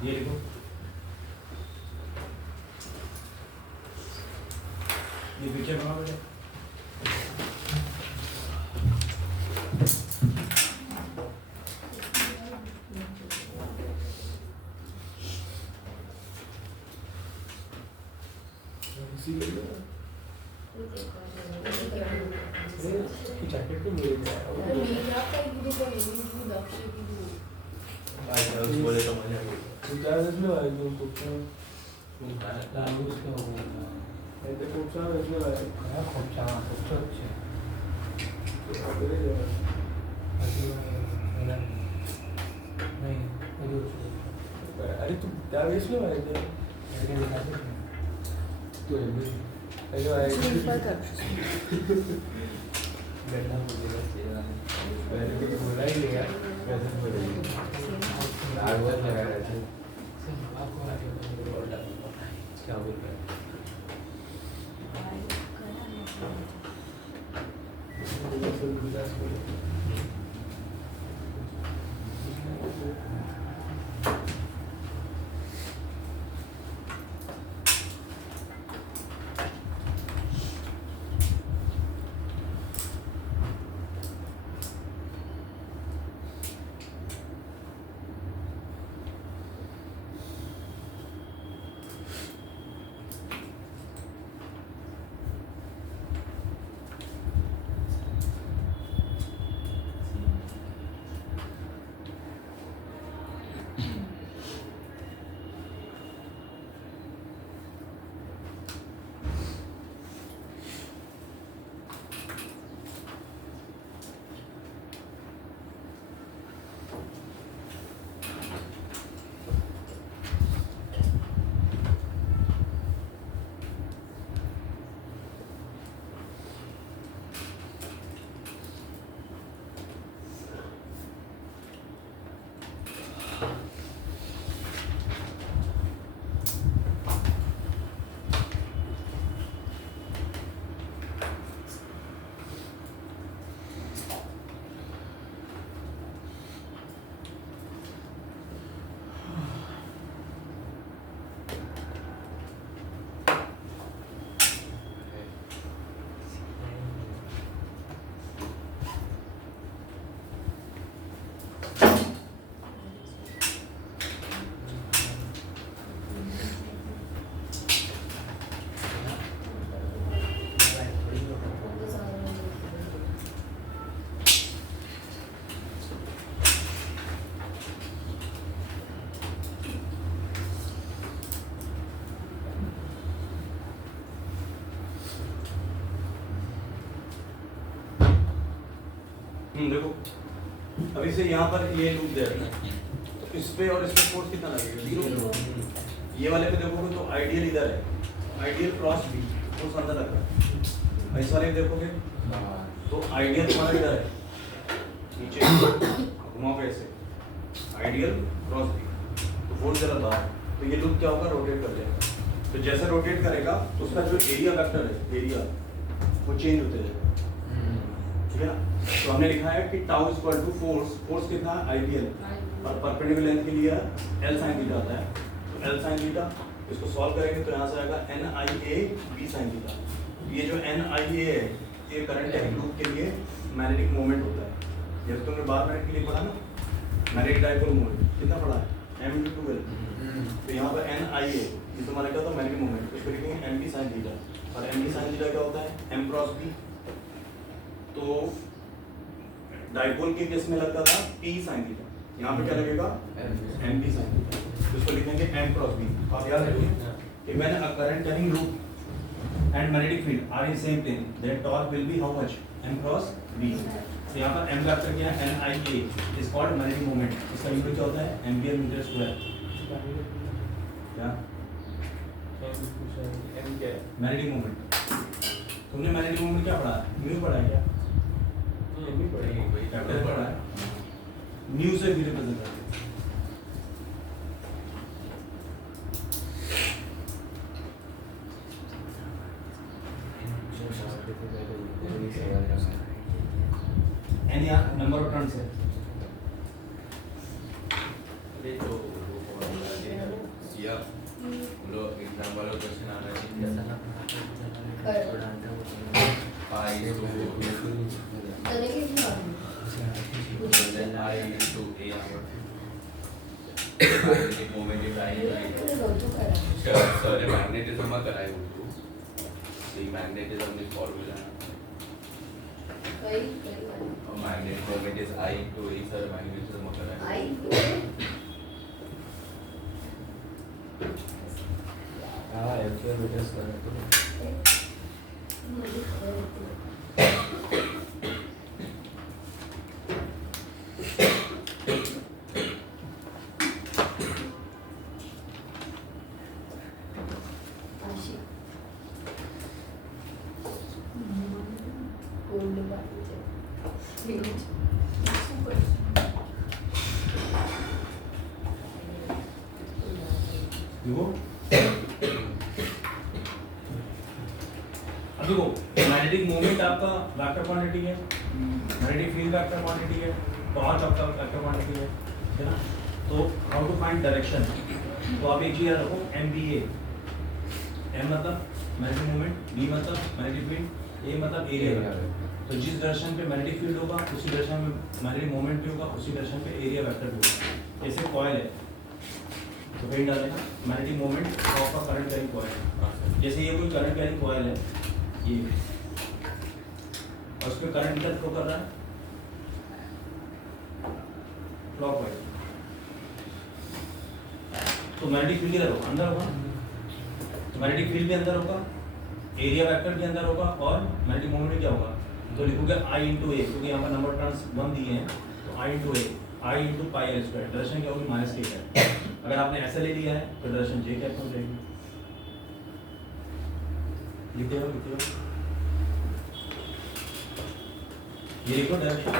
ये देखो ये पिक्चर कहाँ पे है? जैकेट तो मिल गया बोले तो मजा उसमें आहे जो खूप ते खूप छान असलं आहे खूप छान अरे तू त्यावेळेस नाही माहिती तू गड्ढा बोलेगा बोला ही लेगा कैसे बोलेगी आग लगाया क्या बोल रहे हैं? देखो अभी से यहाँ पर ये लूप दे रहा है, तो इस पे और इस पे फोर्स कितना लगेगा? जीरो। ये वाले पे देखोगे तो आइडियल इधर है, आइडियल क्रॉस बी, फोर्स अंदर लग रहा है। इस वाले पे देखोगे तो आइडियल तुम्हारा इधर है, नीचे घुमाओ ऐसे, आइडियल क्रॉस बी, तो फोर्स जरा बाहर, तो ये लूप क्या होगा? रोटेट कर जाएगा। तो जैसे रोटेट करेगा तो उसका जो एरिया वेक्टर है, एरिया वो चेंज होते जाएगा, ठीक है ना? तो हमने लिखा है कि tau is equal to force, force कितना है? आइडियल, और परपेंडिकुलर लेंथ के लिए एल साइन थीटा आता है, तो एल साइन थीटा इसको सॉल्व करेंगे तो यहाँ से आएगा N I A B sine theta. ये जो एन आई ए है ये करंट लूप के लिए मैग्नेटिक मोमेंट होता है, जैसे तुमने 12 मिनट के लिए पढ़ा ना, मैग्नेटिक डाइपोल मोमेंट कितना पढ़ा है? m × 2l। तो यहाँ पर एन आई ए ये तुम्हारा क्या होता है? मैग्नेटिक मोमेंट, उसको लिखेंगे एम बी साइन थीटा, और एम बी साइन थीटा क्या होता है? M cross B. तो डाइपोल के केस में लगता था P sin थीटा, यहाँ पे क्या लगेगा? M P sin थीटा, तो इसको लिखेंगे M क्रॉस B। आप याद रखिए कि when a current carrying loop and magnetic field are in same plane, then torque will be how much? M cross B। तो यहाँ पर M वेक्टर क्या है? NIA is called magnetic moment, इसका यूनिट क्या होता है? Ampere metre square. क्या M क्या है? Magnetic moment. तुमने मैग्नेटिक मोमेंट क्या पढ़ा है? म्यू पढ़ा है क्या? नहीं पढ़ेंगे वेक्टर पढ़ा है, न्यू से भी रिप्रेजेंट करते हैं। एन या नंबर ऑफ टर्न्स है, ये जो सिया लो एग्जाम वाला क्वेश्चन आ रहा है कैसा ना पाई तने के क्या? then I into A hour. Magnetic moment is I ये रोजू करा। sorry magnetism में कराए वो the magnetism is formula वही वही और magnetic moment is I into A sir magnetism में कराए आई हाँ एम्पियर मीटर स्क्वायर। मुझे खबर होती है। आशी गोल्ड बात है सुपर देखो अब देखो मैग्नेटिक मोमेंट आपका वेक्टर क्वांटिटी है, मैग्नेटिक फील्ड वेक्टर क्वांटिटी है, टॉर्च आपका वेक्टर क्वांटिटी है ना। तो हाउ टू फाइंड डायरेक्शन, तो आप एक चीज याद रखो MBA, M मतलब मैग्नेटिक मोमेंट, B मतलब मैग्नेटिक फील्ड, A मतलब एरिया। तो जिस डायरेक्शन पे मैग्नेटिक फील्ड होगा उसी डायरेक्शन में मैग्नेटिक मोमेंट भी होगा, उसी डायरेक्शन पे एरिया वेक्टर भी होगा। जैसे कॉइल है तो कहीं डालेगा मैग्नेटिक मोमेंट और आपका करंट कैरिंग कॉइल है। जैसे ये कोई करंट कैरिंग कॉइल है ये, और उस पर करंट किधर फ्लो कर रहा है, क्लॉकवाइज। तो मैग्नेटिक फील्ड किधर होगा, अंदर होगा। तो मैग्नेटिक फील्ड भी अंदर होगा, एरिया वेक्टर भी अंदर होगा, और मैग्नेटिक मोमेंट भी क्या होगा। तो लिखोगे I into A, क्योंकि यहाँ पर नंबर टर्म्स 1 दिए हैं, तो I into A, I into pi L square, direction क्या होगी माइनस k है। अगर आपने ऐसा ले लिया है तो डायरेक्शन j कैप हो जाएगी। लिखते हो ये लिखो डायरेक्शन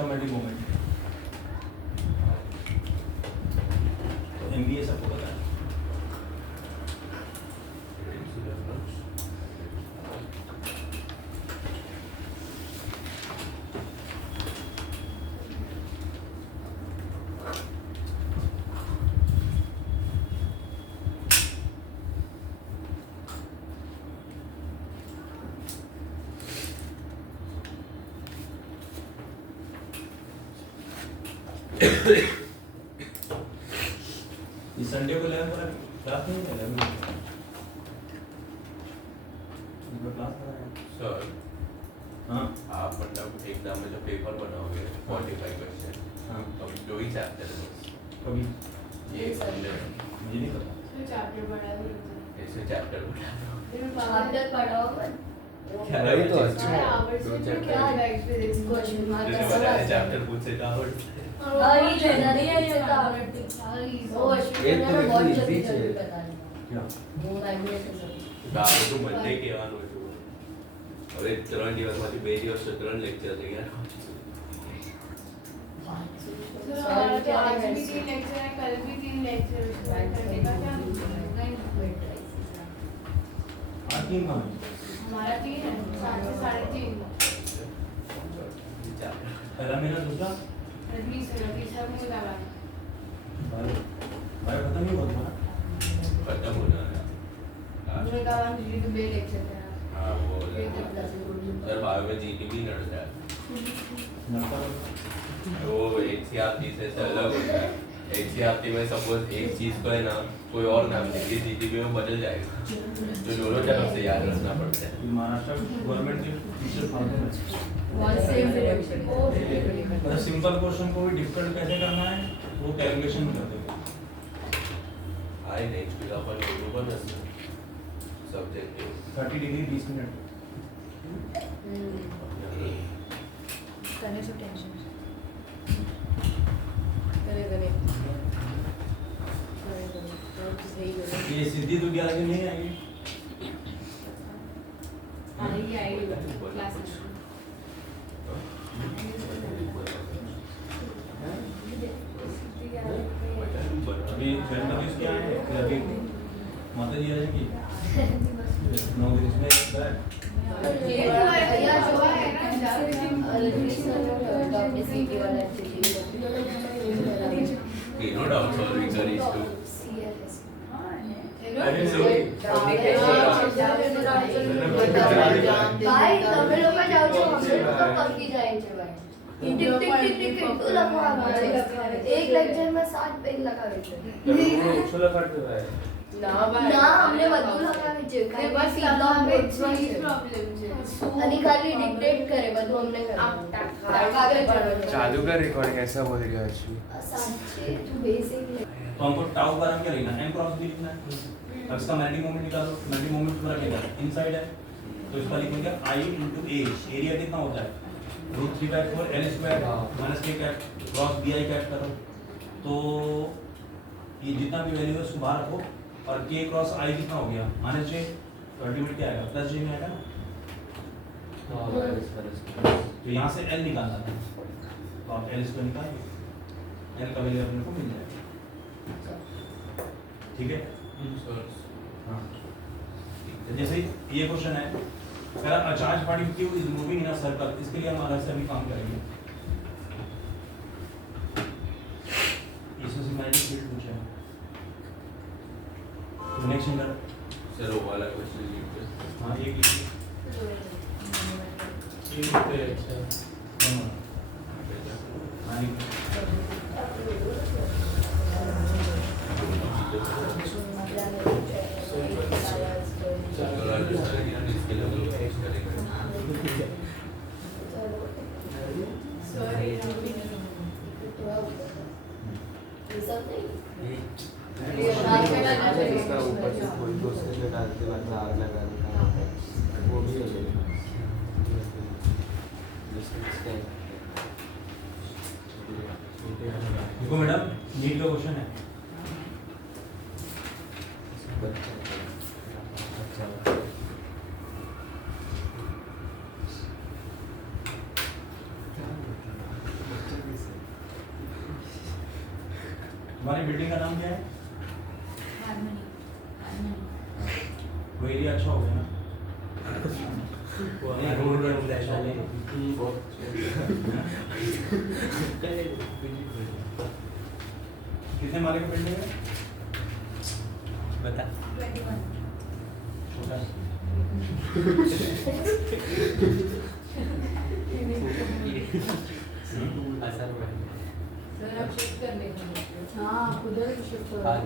ऑफ मैग्नेटिक मोमेंट। तो MBA सबको पता है। इस संडे को 11 पर क्लास नहीं है, 11 क्लास है सर। हाँ आप मतलब एग्जाम में जो पेपर बनाओगे 45 क्वेश्चन, हाँ अब जो ही चैप्टर है कभी ये मुझे नहीं पता। चैप्टर पढ़ा है, ऐसे चैप्टर चैप्टर पढ़ा होगा। क्या वही तो है? अच्छा है। दो चैप्टर क्या क्वेश्चन मार्क जैसे का बताया सवाल चैप्टर पूछ से कहा हरी जनरल से तो आवड़ती ओ एक तो अश्विन बहुत बिल्कुल जल्दी easy जल्दी है। बता रही क्या वो मैग्नेट ગાળો તો મંડે કહેવાનું હતું હવે 3 દિવસમાંથી 2 દિવસ તો 3 લેક્ચર થઈ ગયા हमारा तो आज भी 3 लेक्चर है, कल भी 3 लेक्चर है, करने का क्या आज तीन कहाँ है? हमारा 3 है, 7 से 3:30 पहला महीना दूसरा तीसरा मुझे लगा भाई भाई खत्म नहीं होता ना। ખતમ हो जाना मुझे कहा मुझे तो 2 लेक्चर है। हाँ वो सर बायो में जीटी भी लड़ रहा नफा है वो एचसीआरटी से अलग होता है एचसीआरटी में सपोज एक चीज को है ना कोई और नाम देंगे जीटीपी में बदल जाएगा जो दोनों तरफ से याद रखना पड़ता है ये महाराष्ट्र गवर्नमेंट के teacher form one same direction मतलब सिंपल क्वेश्चन को भी डिफिकल्ट कैसे करना है वो कैलकुलेशन कर देंगे। आई नेक्स्ट वीक अपन लोगों को ना सब्जेक्ट 30 डिग्री 20 मिनट करने से टेंशन करे करे सही करे ये सीधी तो क्या लगे नहीं आएगी। आएगी आएगी क्लास में अभी जन्मदिन क्या है फिर अभी माता जी आ जाएंगी 9 दिन इसमें बैठ भैया जो है ना डॉक्टर सीटी वाला no doubt solving sir is to अरे भाई તમે લોકો જાવ છો અમે લોકો પકી જાય છે ભાઈ ટિક ટિક ટિક ટિક કેટલું લખવાનું છે એક લેક્ચર માં 7 પેજ લખાવે છે ઓછો લખાડતો ભાઈ ના અમને બધું લખાવે છે બસ ખાલી લખાવે ફીડબેક છે પ્રોબ્લેમ છે અને ખાલી ડિક્ટેટ કરે બધું અમને કરવાનું કાગળ પર चालू का रिकॉर्डिंग ऐसा बोल रही है સાચે તું બેસિક तो हमको टाउ का नाम क्या लिखना है एम क्रॉस बी लिखना है। अब इसका मैग्नेटिक मोमेंट निकालो, मैग्नेटिक मोमेंट पूरा क्या है इनसाइड है तो इसका लिखेंगे आई इंटू ए, एरिया कितना होता है रूट 3/4 एल स्क्वायर माइनस के cat cross B I cat करो तो ये जितना भी वैल्यू है उसको बाहर रखो और के क्रॉस आई कितना हो गया माइनस जे तो अल्टीमेट क्या आएगा प्लस जे में आएगा ना। तो यहाँ से एल निकालना था तो आप एल स्क्वायर निकालिए एल का वैल्यू अपने को मिल जाएगा। ठीक है। हाँ जैसे ये क्वेश्चन है, अगर a charge particule is moving in a circle, इसके लिए हम अलग से भी काम करेंगे। इसमें से मैंने फील्ड पूछा है। नेक्स्ट नंबर सर वो वाला क्वेश्चन लिखते हाँ एक लिखिए। ये लिखते हैं अच्छा हाँ लिखिए। इसके लिए हम लोग फिक्स करेंगे। सॉरी इसका ऊपर से कोई दूसरे पे डाल के बाद में आग लगा देता है वो भी हो जाएगा। देखो मैडम नीट का क्वेश्चन है। हमारी बिल्डिंग का नाम क्या है? वो एरिया अच्छा हो गया ना? कितने माले की बिल्डिंग है? बता छोटा है। सर आप चेक कर लेंगे। हाँ उधर शिफ्ट हो रहा है।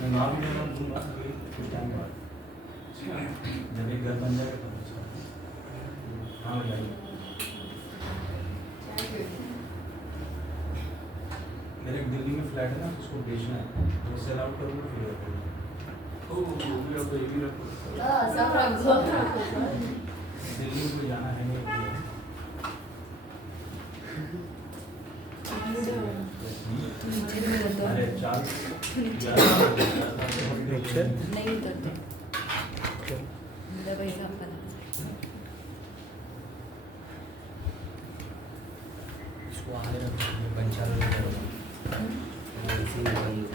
मैं नाम भी नहीं दूंगा कुछ टाइम बाद जब एक घर बन जाएगा तो अच्छा। हाँ बताइए। मेरे एक दिल्ली में फ्लैट है ना उसको बेचना है तो सेल आउट करूँगा फिर हाँ सब रखो। दिल्ली में कोई जाना है नहीं अरे चार नहीं उतरते मतलब ऐसा अपना इसको आने में पंचाल में करूँगा इसी में बंद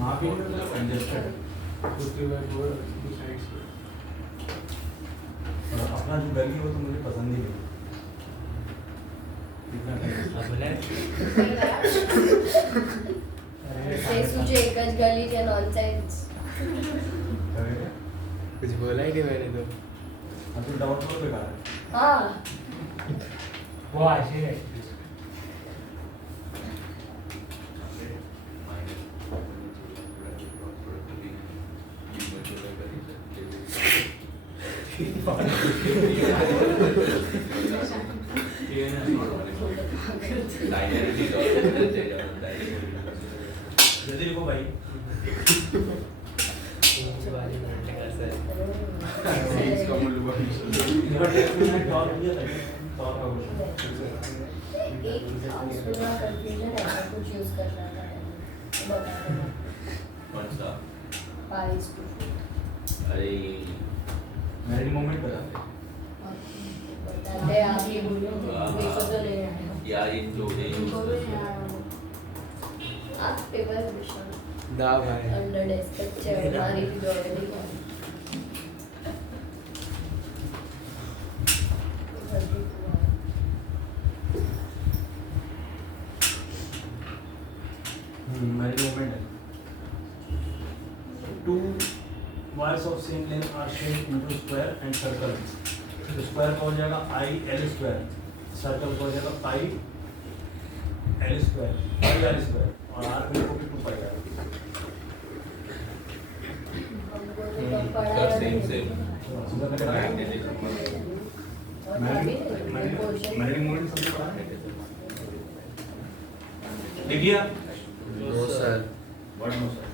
वहाँ भी कंजेस्टेड उसके बाद वो दूसरी साइड से और अपना जो गली है वो तो मुझे पसंद ही नहीं इतना से सूझे एक गली के नॉनसेंस। कुछ बोला ही नहीं मैंने तो अब तो डाउट हो बेकार है। हाँ वो आशे है जल्दी लिखो भाई। इसका मूल्य एक उसमें कंफ्यूजन है कुछ यूज करना है बता देना। कौन सा? पाइस टू अरे मैरिड मोमेंट बताते बताते हैं आप ये बोलो मेरे को तो नहीं आया। यार ये जो ये यूज इनको भी नहीं आया। आप पेपर विषय दा भाई अंडर डेस्क पे हमारी भी ऑलरेडी मैरिड मोमेंट है। Two wires of same length are shaped into square and circle. तो स्क्वायर का हो जाएगा आई एल स्क्वायर, सर्कल का हो जाएगा pi L square, pi R square और आर को भी 2 pi R. Sir same same married moment समझ पा रहे हैं? लिख लिया? No sir what no sir?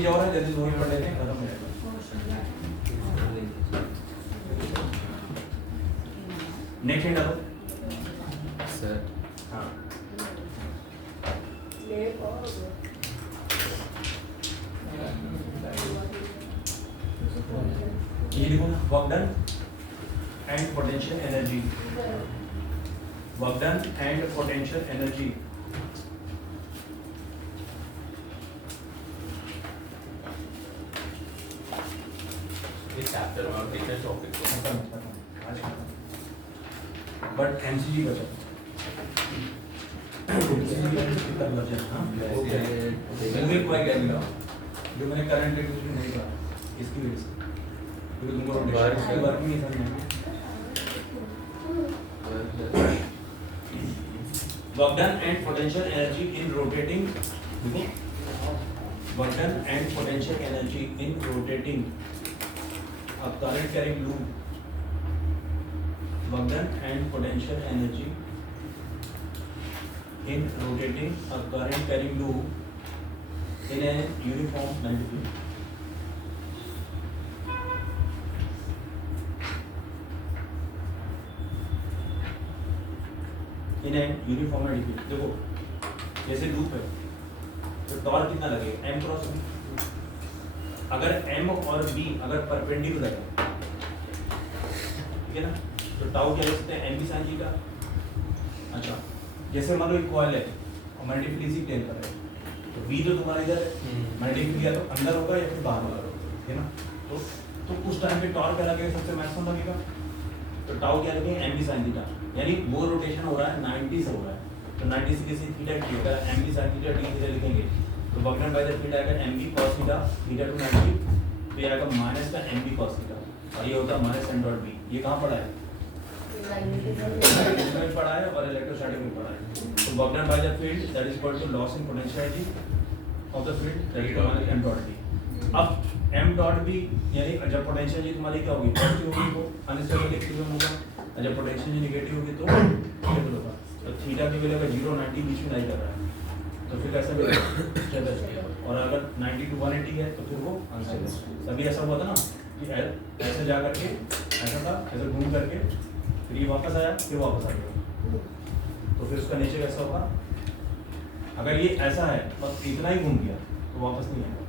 चीज और है, जैसे दोनों पढ़ लेते हैं, खत्म हो जाएगा। नेक्स्ट हिंट डालो सर हाँ ये लिखो ना, work done and potential energy, work done and potential energy. इस चैप्टर में और टीचर टॉपिक को बट एमसीजी बचा कितना वर्जन हाँ बिल्कुल कोई गैप नहीं रहा जो मैंने करंट रेट नहीं कहा इसकी वजह से क्योंकि तुमको रोटेशन वर्क नहीं समझ work done and potential energy in rotating, देखो work done and potential energy in rotating a current carrying loop, work done and potential energy in rotating a current carrying loop in a uniform magnitude. In a uniform magnitude, देखो जैसे loop है तो torque कितना लगेगा m cross m, अगर m और b अगर perpendicular है ठीक है ना तो टाउ क्या लिख सकते हैं m भी sin थीटा। अच्छा जैसे मान लो एक कॉइल है और मल्टीपल इसी प्लेन पर है तो b तो तुम्हारा इधर है, मल्टीपल या तो अंदर होगा या फिर बाहर होगा ठीक है ना। तो उस टाइम पे टॉर्क क्या लगेगा, सबसे मैक्सिमम लगेगा तो टाउ क्या लिखेंगे m भी sin थीटा, यानी वो रोटेशन हो रहा है 90 से हो रहा है तो 90 से किसी थीटा की होगा m भी sin थीटा d थीटा लिखेंगे तो work done by the field आएगा m b cos theta theta two 90 तो ये आएगा माइनस का m b cos थीटा और ये होता है माइनस m डॉट b। ये कहाँ पढ़ा है, में पढ़ा है और इलेक्ट्रोस्टैटिक में पढ़ा है। तो work done by the field that is equal to loss in potentiality of the field that is minus m dot b। अब m डॉट b यानी जब पोटेंशियल तुम्हारी क्या होगी, पॉजिटिव होगी तो अनस्टेबल इक्विलिब्रियम होगा और जब पोटेंशियल नेगेटिव होगी तो स्टेबल होगा। तो थीटा की वैल्यू अगर 0 90 बीच में लाई कर रहा है तो फिर कैसा मिलेगा स्टेबल, और अगर 90 to 180 है तो फिर वो अनस्टेबल। तभी ऐसा हुआ था ना कि ऐसे जा करके ऐसा था, ऐसे घूम करके फिर ये वापस आया फिर वापस आ गया तो फिर उसका नेचर कैसा होगा, अगर ये ऐसा है बस इतना ही घूम गया तो वापस नहीं आएगा,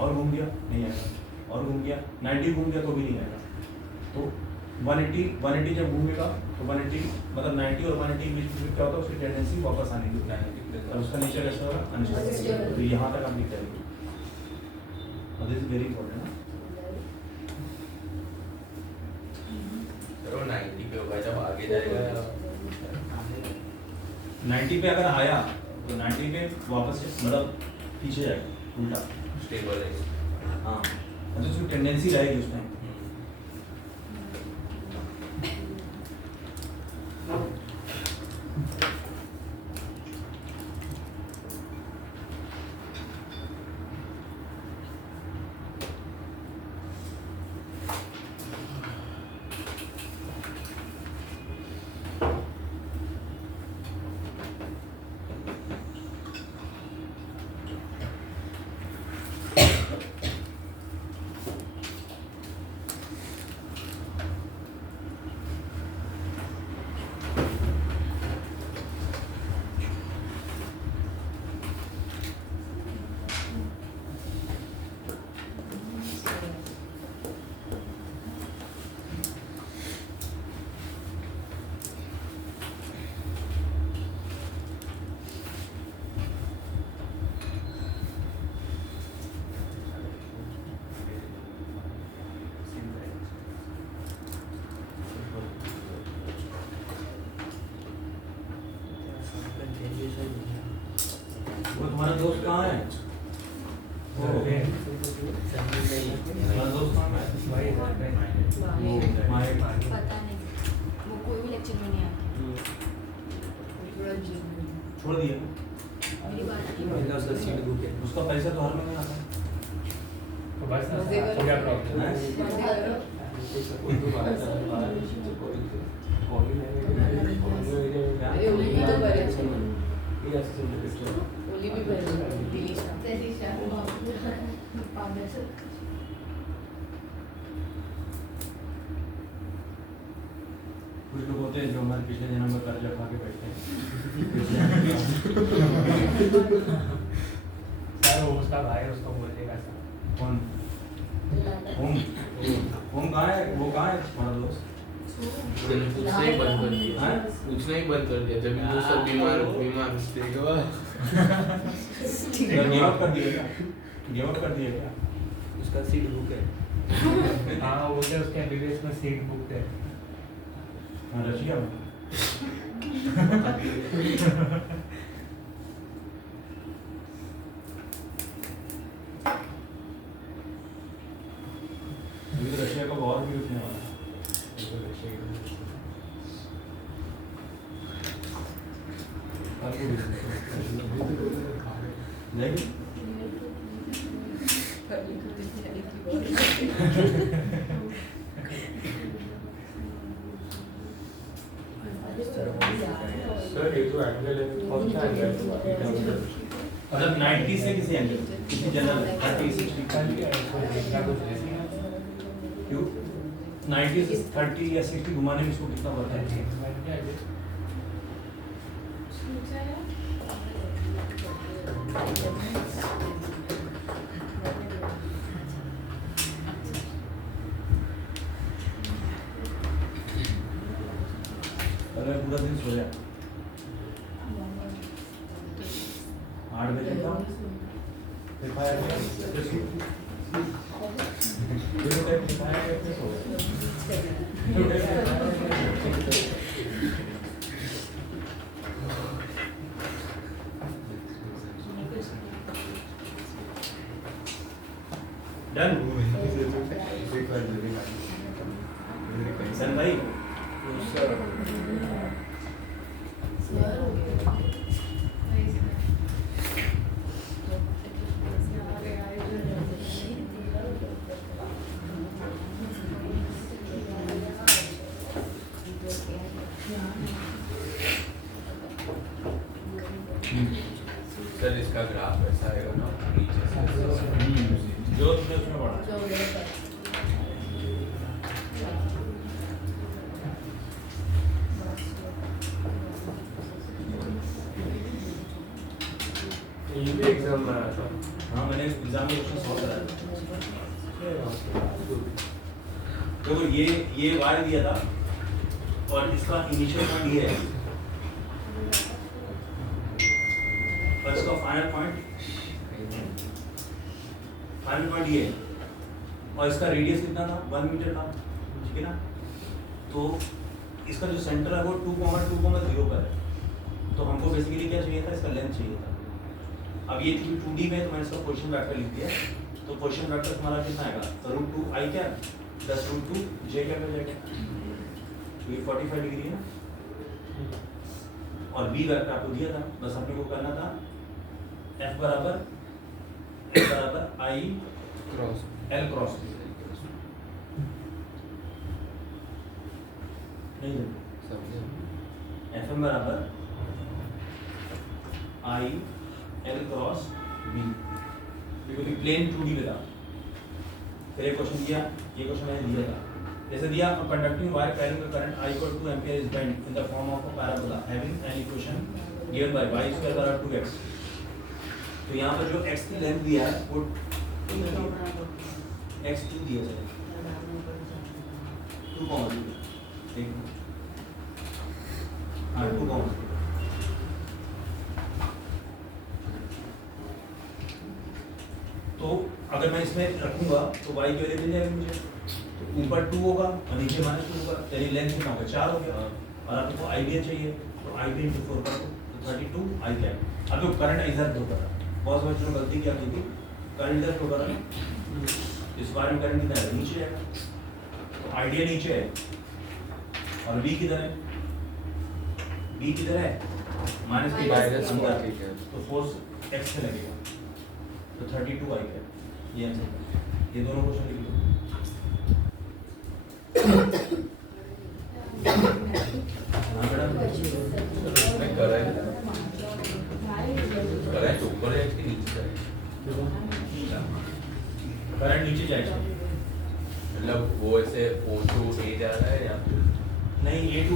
और घूम गया नहीं आएगा, और घूम गया 90 घूम गया तो भी नहीं आएगा। तो 180 जब घूमेगा तो 180 मतलब 90 और 180 के बीच में क्या होता है, उसकी टेंडेंसी वापस आने की और उसका नेचर कैसा होगा अनस्टेबल। तो यहाँ तक आप लिख जाएंगे और दिस इज वेरी इंपॉर्टेंट ना। चलो 90 पे होगा जब आगे जाएगा 90 पे अगर आया तो 90 पे वापस से मतलब पीछे जाएगा उल्टा स्टेबल है। हाँ मतलब उसकी टेंडेंसी रहेगी उस टाइम। वो तुम्हारा दोस्त कहाँ है? तुम्हारा दोस्त कहाँ है? माहिर। पता नहीं वो कोई भी लेक्चर में नहीं आता। छोड़ दिया मेरी बात नहीं। उसका पैसा तो हर महीने आता है। तो बस हो गया प्रॉब्लम हैं? ये ऐसे सिंपल पिक्चर ओली भी बनी दिलीशा तेरीशा कुछ लोग होते हैं जो हमारे पिछले जन्म में कर्ज उठा के बैठते हैं सर वो उसका भाई है, उसको बोलिएगा सर। कौन ओम ओम कहाँ है, वो कहाँ है हमारा दोस्त? मैंने पूछना ही बंद कर दिया हाँ? पूछना ही बंद कर दिया जब वो सब बीमार उसके बाद गिव अप कर दिया क्या? गिव अप कर दिया क्या? उसका सीट बुक है हाँ वो क्या उसके एमबीबीएस में सीट बुक है। हाँ रशिया में अभी तो रशिया का वॉर भी उठने वाला है। नहीं सर ये जो एंगल है कौन सा एंगल है? मतलब 90 से किसी एंगल किसी जनरल 30 60 क्यों 90 से 30 या 60 घुमाने में इसको कितना पड़ता है? अगर पूरा दिन सोया 8 बजे था फिर खाया गया फिर सो फिर उठे फिर खाया गया फिर सो फिर उठे फिर खाया गया फिर सो डन सन भाई सर इसका ग्राफ ऐसा आएगा ना नीचे से जो तुमने उसमें पढ़ा ये भी एग्जाम में आया था। हाँ मैंने एग्जाम में क्वेश्चन सॉल्व कराया देखो ये वायर दिया था और इसका इनिशियल पॉइंट ये है और इसका फाइनल पॉइंट ये है और इसका रेडियस कितना था 1 मीटर था ठीक है ना तो इसका जो सेंटर है वो 2,2,0 पर है तो हमको बेसिकली क्या चाहिए था इसका लेंथ चाहिए था अब ये थी 2D में तो मैंने इसका पोजीशन वेक्टर लिख दिया तो पोजीशन वेक्टर हमारा कितना आएगा √2 i क्या प्लस √2 j क्या हो जाएगा तो ये 45 डिग्री है और b वेक्टर आपको दिया था बस अपने को करना था f बराबर I क्रॉस L क्रॉस नहीं समझे FM बराबर I L cross B because plane 2D में था फिर एक क्वेश्चन दिया ये क्वेश्चन मैंने दिया था जैसे दिया conducting wire carrying the current I = 2 ampere is bend in the form of a parabola having an equation given by y² = 2x तो यहाँ पर जो x की लेंथ दिया है वो 2 x 2 दिया है 2,2 ठीक हाँ 2,2 तो अगर मैं इसमें रखूंगा तो y की वैल्यू मिल जाएगी मुझे तो ऊपर 2 होगा और नीचे -2 होगा यानी लेंथ कितना होगा 4 हो गया और आपको i भी चाहिए तो i भी × 4 कर दो तो 32 i कैप अब जो करंट इधर फ्लो कर रहा है बहुत सारे बच्चों ने गलती क्या की थी करंट इधर फ्लो कर रहा है इस बार में करंट कितना है नीचे है तो आइडिया नीचे है और b किधर है b किधर है माइनस के माइनस अंदर ठीक है तो फोर्स x से लगेगा तो 32 आई है ये आंसर ये दोनों क्वेश्चन लिख लो हाँ मैडम मैं कर रहा है करंट नीचे जाएगा मतलब वो ऐसे O2 A जा रहा है या नहीं A2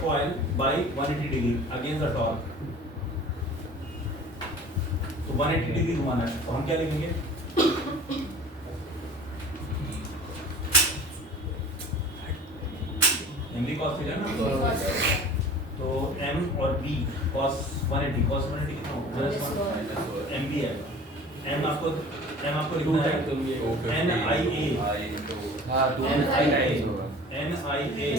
coil by 180 degree against the torque. तो 180 डिग्री घुमाना है तो हम क्या लिखेंगे mv cos थीटा ना तो m और b cos 180 कितना होगा mb है m आपको लिखना है n i a हाँ n i a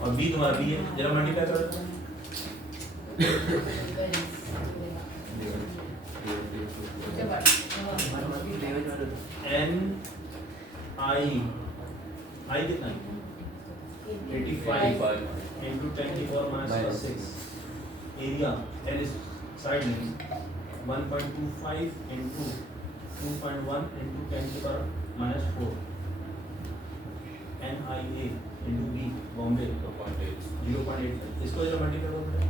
और b तुम्हारा b है जरा मल्टीप्लाई करो n I कितना है 85 into 10 की पावर minus 6 एरिया L इस साइड में 1.25 into 2.1 into 10 की power minus 4 NIA into B Bombay 0.8 इसको जरा मल्टीप्लाई करो बेटा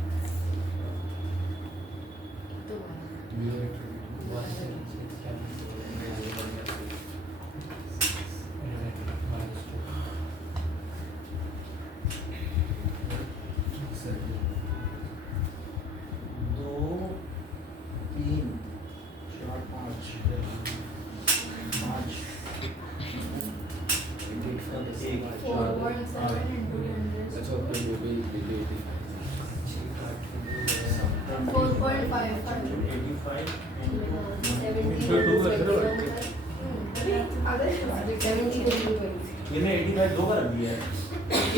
ये 85 दो बार दिया है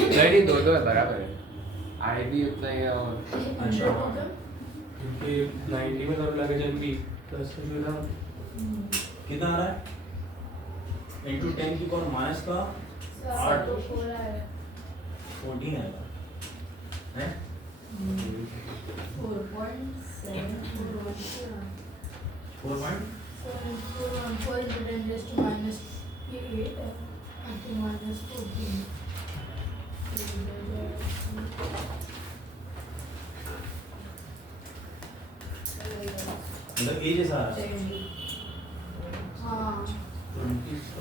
नहीं दो है बराबर है आई भी उतना ही है और अच्छा क्योंकि 90 में करो लगे जब भी प्लस में जो ना कितना आ रहा है into 10 की पावर माइनस का 8 14 आएगा हैं 4 मतलब ए जैसा आ रहा है हाँ 25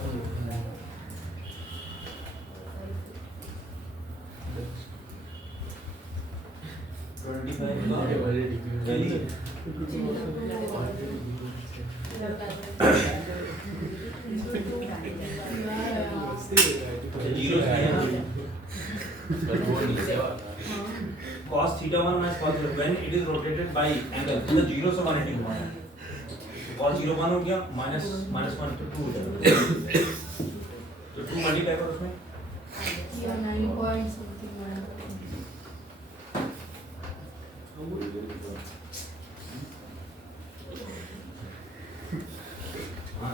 cos theta 1 minus cos 0 when it is rotated by angle तो 0 से 180 घुमाना है cos 0 1 हो गया minus 1 तो 2 हो जाएगा तो 2 मल्टीप्लाई करो उसमें ये 9 point something हाँ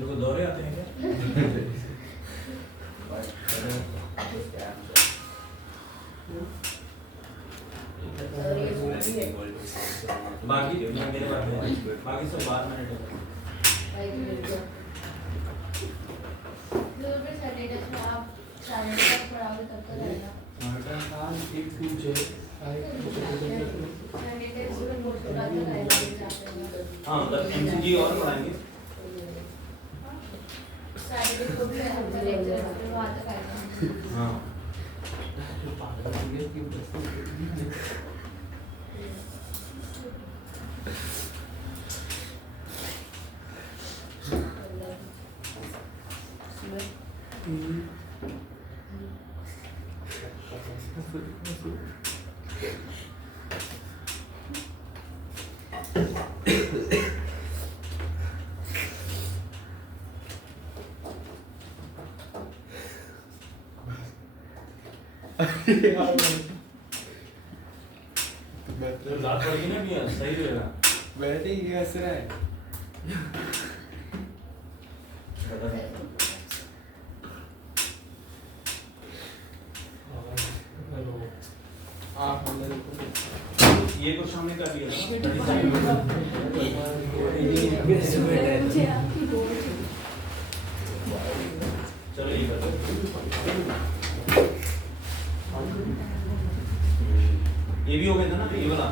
तेरे को दौरे आते हैं क्या? बाकी मेरे बारे में बाकी सब बात मैंने आप सैटरडे तक पढ़ाओगे तब तक रहेगा। एक दिन से सैटरडे से मोस्ट तक रहेगा। हाँ मतलब एमसीजी और पढ़ाएंगे। सैटरडे को भी हमारा लेक्चर है, फिर वहाँ तक आएगा। हाँ तो रात पड़ेगी ना भी सही रहेगा। बैठे ही कैसे रहे आप ये कुछ हमने कर लिया चलो ये कर दो। ये भी हो गया था ना ये वाला।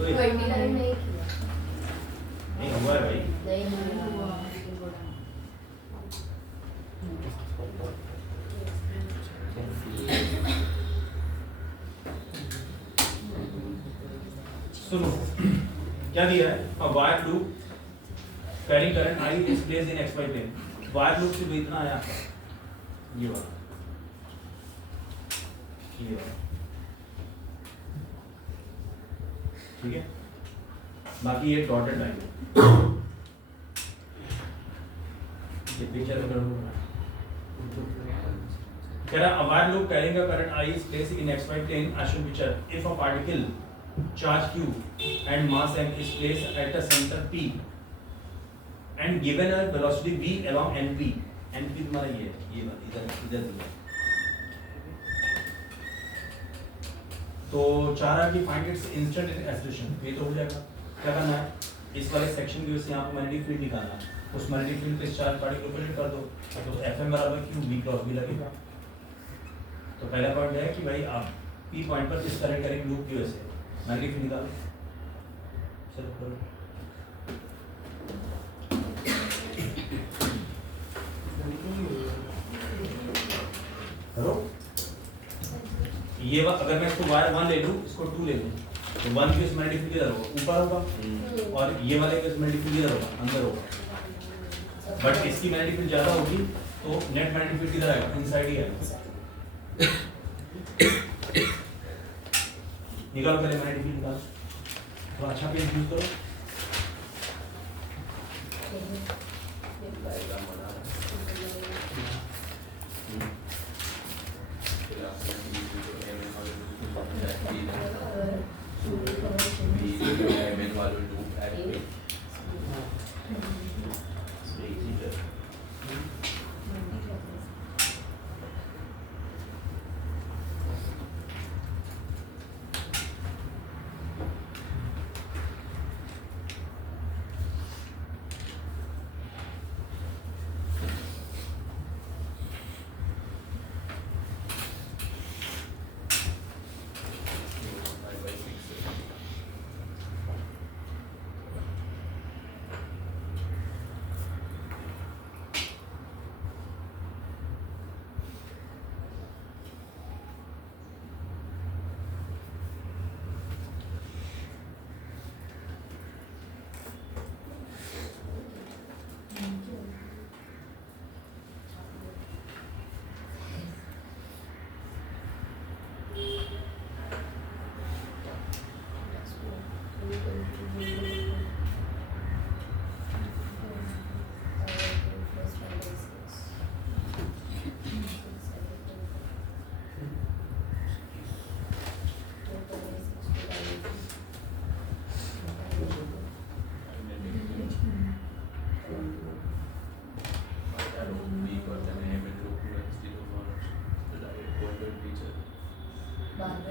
ओए, 29 नहीं किया। नहीं हुआ है भाई। नहीं हुआ। सुनो क्या दिया है a wire loop carrying current I is placed in xy plane. Wire loop से इतना आया ये वाला ठीक है। बाकी ये डॉटेड लाइन ये पिक्चर में कह रहा a wire loop carrying a current I is placed in xy plane as shown picture if a particle charge q and mass m is placed at a center p and given a velocity v along np तुम्हारा ये इधर इधर दिया तो चाह रहा कि find its instant acceleration. ये तो हो जाएगा। क्या करना है इस वाले सेक्शन की वजह से यहाँ पे मैग्नेटिक फील्ड निकालना है। उस मैग्नेटिक फील्ड पे चार्ज पार्टिकल को कर दो तो Fm बराबर q v क्रॉस v लगेगा। तो पहला पॉइंट है कि भाई आप P पॉइंट पर किस तरह करेंगे लूप की वजह से मैग्नेटिक फील्ड निकालो। चलो करो। करो ये अगर मैं इसको वायर 1 ले लूं इसको 2 ले लूं तो 1 की मैग्नेटिक फील्ड इधर होगा ऊपर होगा और ये वाले का मैग्नेटिक फील्ड इधर होगा अंदर होगा। बट इसकी मैग्नेटिक फील्ड ज्यादा होगी तो नेट मैग्नेटिक फील्ड किधर आएगा इनसाइड ही आएगा। निकालो पहले मैग्नेटिक फील्ड निकालो तो अच्छा पेन यूज करो।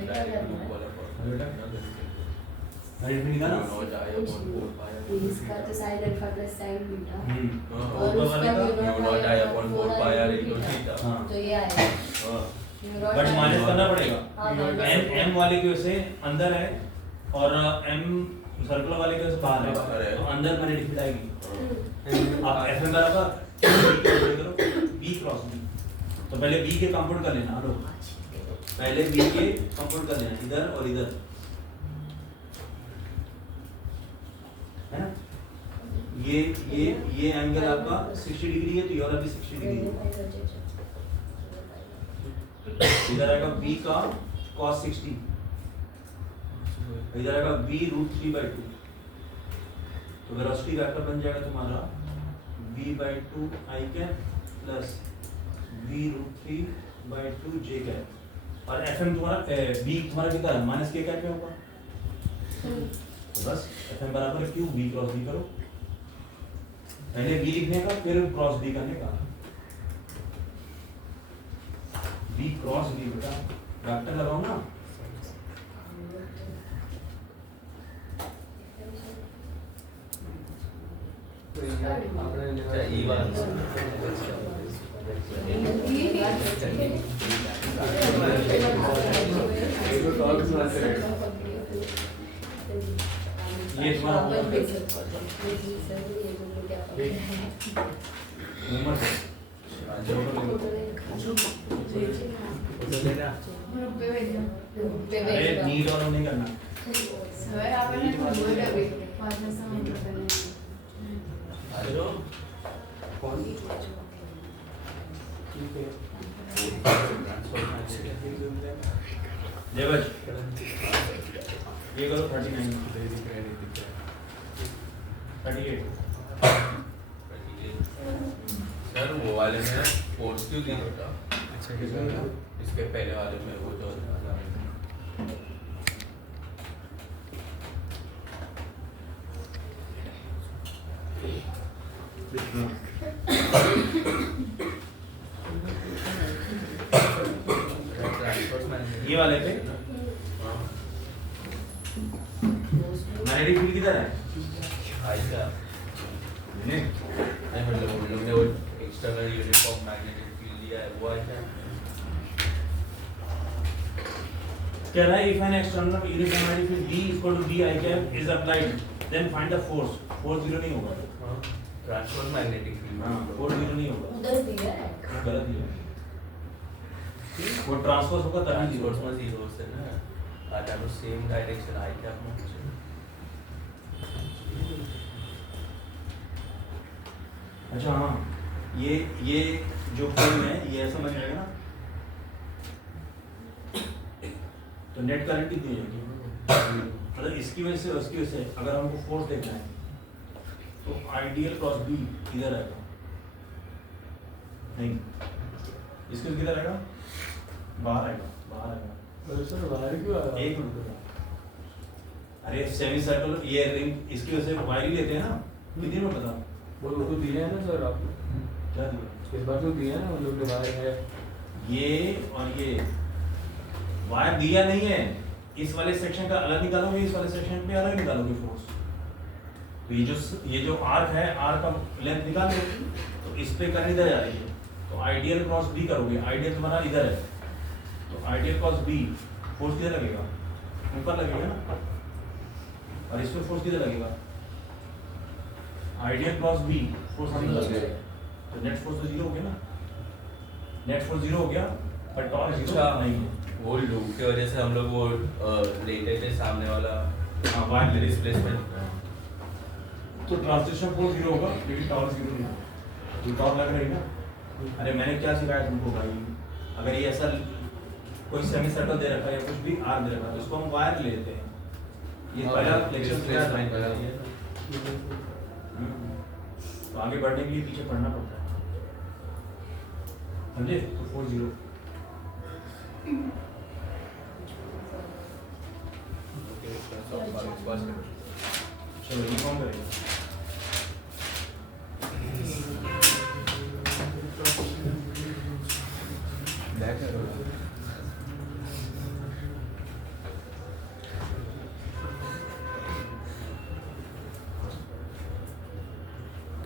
डायरेक्ट लूप वाला अरे निकाला ना नो जाए अपन 4 पाया इसका तो sine alpha plus sign beta हाँ, और ऊपर उसका वाले का न्यू नॉट आया अपन 4 पाया इनटू थीटा हाँ तो ये आएगा बट माइनस करना पड़ेगा हाँ, एम वाले की वजह से अंदर है और एम सर्कल वाले की वजह से बाहर बाहर है है। तो अंदर मैग्नेटिक आएगी हम्म। आप एफ एम बराबर बी क्रॉस बी तो पहले बी के कंप्यूट कर लेना लो पहले बी के कंप्यूट कर लेना इधर और इधर है ना ये एंगल आपका 60 डिग्री है तो ये वाला भी 60 डिग्री होगा इधर आएगा b का cos 60 इधर आएगा b √3/2 तो वेलोसिटी वेक्टर बन जाएगा तुम्हारा v/2 i cap plus v √3/2 j cap और fm तुम्हारा b तुम्हारा कितना है माइनस k कैप में होगा तो बस fm बराबर q b क्रॉस b करो पहले b लिखने का फिर क्रॉस b करने का b क्रॉस b बेटा वेक्टर लगाओ ना अच्छा ई वाला ये तुम्हारा मूवमेंट अरे नीड और नहीं करना सर आपण बोल अभी 5 मिनिट हेलो कौन ठीक है देवज ये करो 39 38 सर वो वाले में फोर्स क्यों नहीं होता अच्छा इसके पहले वाले में वो जो ये वाले पे मैग्नेटिक फील्ड किधर है आई का नहीं मतलब हम लोग ने वो एक्सटर्नल यूनिफॉर्म मैग्नेटिक फील्ड लिया है वो है कह रहा है if an external uniform magnetic field B equal to B I cap is applied then find the force 0 नहीं होगा ट्रांसफर मैग्नेटिक हाँ फील्ड 0 नहीं होगा उधर दिया है वो गलत दिया वो ट्रांसफर होगा तभी ट्रांसफर जीरो में जीरो से ना at the same direction I cap में अच्छा हाँ ये जो फ्रेम है ये ऐसा बन जाएगा ना तो नेट करंट कितनी हो जाएगी मतलब इसकी वजह से उसकी वजह से अगर हमको फोर्स देखना है तो आइडियल क्रॉस बी इधर आएगा नहीं इसके किधर आएगा बाहर आएगा अरे सर बाहर क्यों आ रहा है? एक मिनट अरे सेमी सर्कल ये रिंग इसकी वजह से वायर ही लेते हैं ना कितनी में पता वो तो दिए हैं ना सर आपको क्या दिया इस बार तो दिए हैं ना हम लोग ने बाहर है ये और ये वायर दिया नहीं है इस वाले सेक्शन का अलग निकालोगे इस वाले सेक्शन पे अलग निकालोगे फोर्स तो ये जो आर्क है आर्क का लेंथ निकाल लो तो इस पे करंट इधर जा रही है तो आइडियल क्रॉस बी करोगे आइडियल तुम्हारा इधर है तो आइडियल क्रॉस बी फोर्स किधर लगेगा ऊपर लगेगा ना और इस पे फोर्स किधर लगेगा आइडियल क्रॉस बी फोर्स अंदर लगेगा तो नेट फोर्स तो 0 हो गया ना नेट फोर्स 0 हो गया पर टॉर्क 0 नहीं है वो लूप की वजह से हम लोग वो लेटे थे सामने वाला हाँ वायर डिस्प्लेसमेंट तो ट्रांसलेशन फोर्स 0 होगा लेकिन टॉर्क 0 नहीं होगा तो टॉर्क लग रही ना अरे मैंने क्या सिखाया तुमको भाई अगर ये ऐसा कोई सेमी सर्कल दे रखा है या कुछ भी आर्क दे रखा है तो उसको हम वायर ले लेते हैं ये पहला लेक्चर डिस्प्लेसमेंट तो आगे बढ़ने के लिए पीछे पढ़ना पड़ता है समझे तो 4 चलो ये कौन करेगा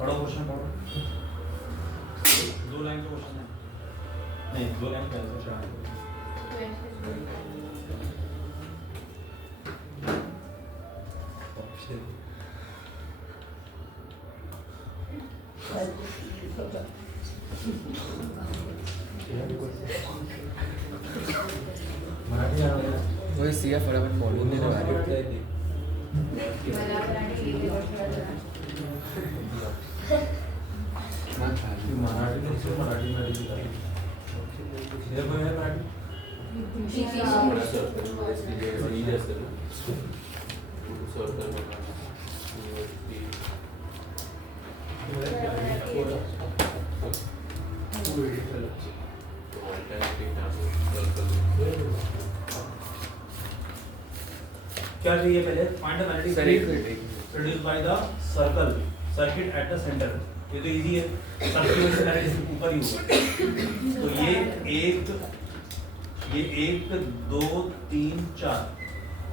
पढ़ो क्वेश्चन पढ़ो। 2 लाइन का क्वेश्चन है, नहीं 2 लाइन का क्वेश्चन है। मराठी आ रहा है। वही सिया फटाफट मॉर्निंग में लगा रही मराठी में सिर्फ मराठी में लिखा है। इधर कोई है मराठी? क्या चाहिए पहले? Find the magnetic field produced by the circuit at the centre. ये तो इजी है, सर्किट से मैग्नेटिक ऊपर ही होगा। तो ये 1 2 3 4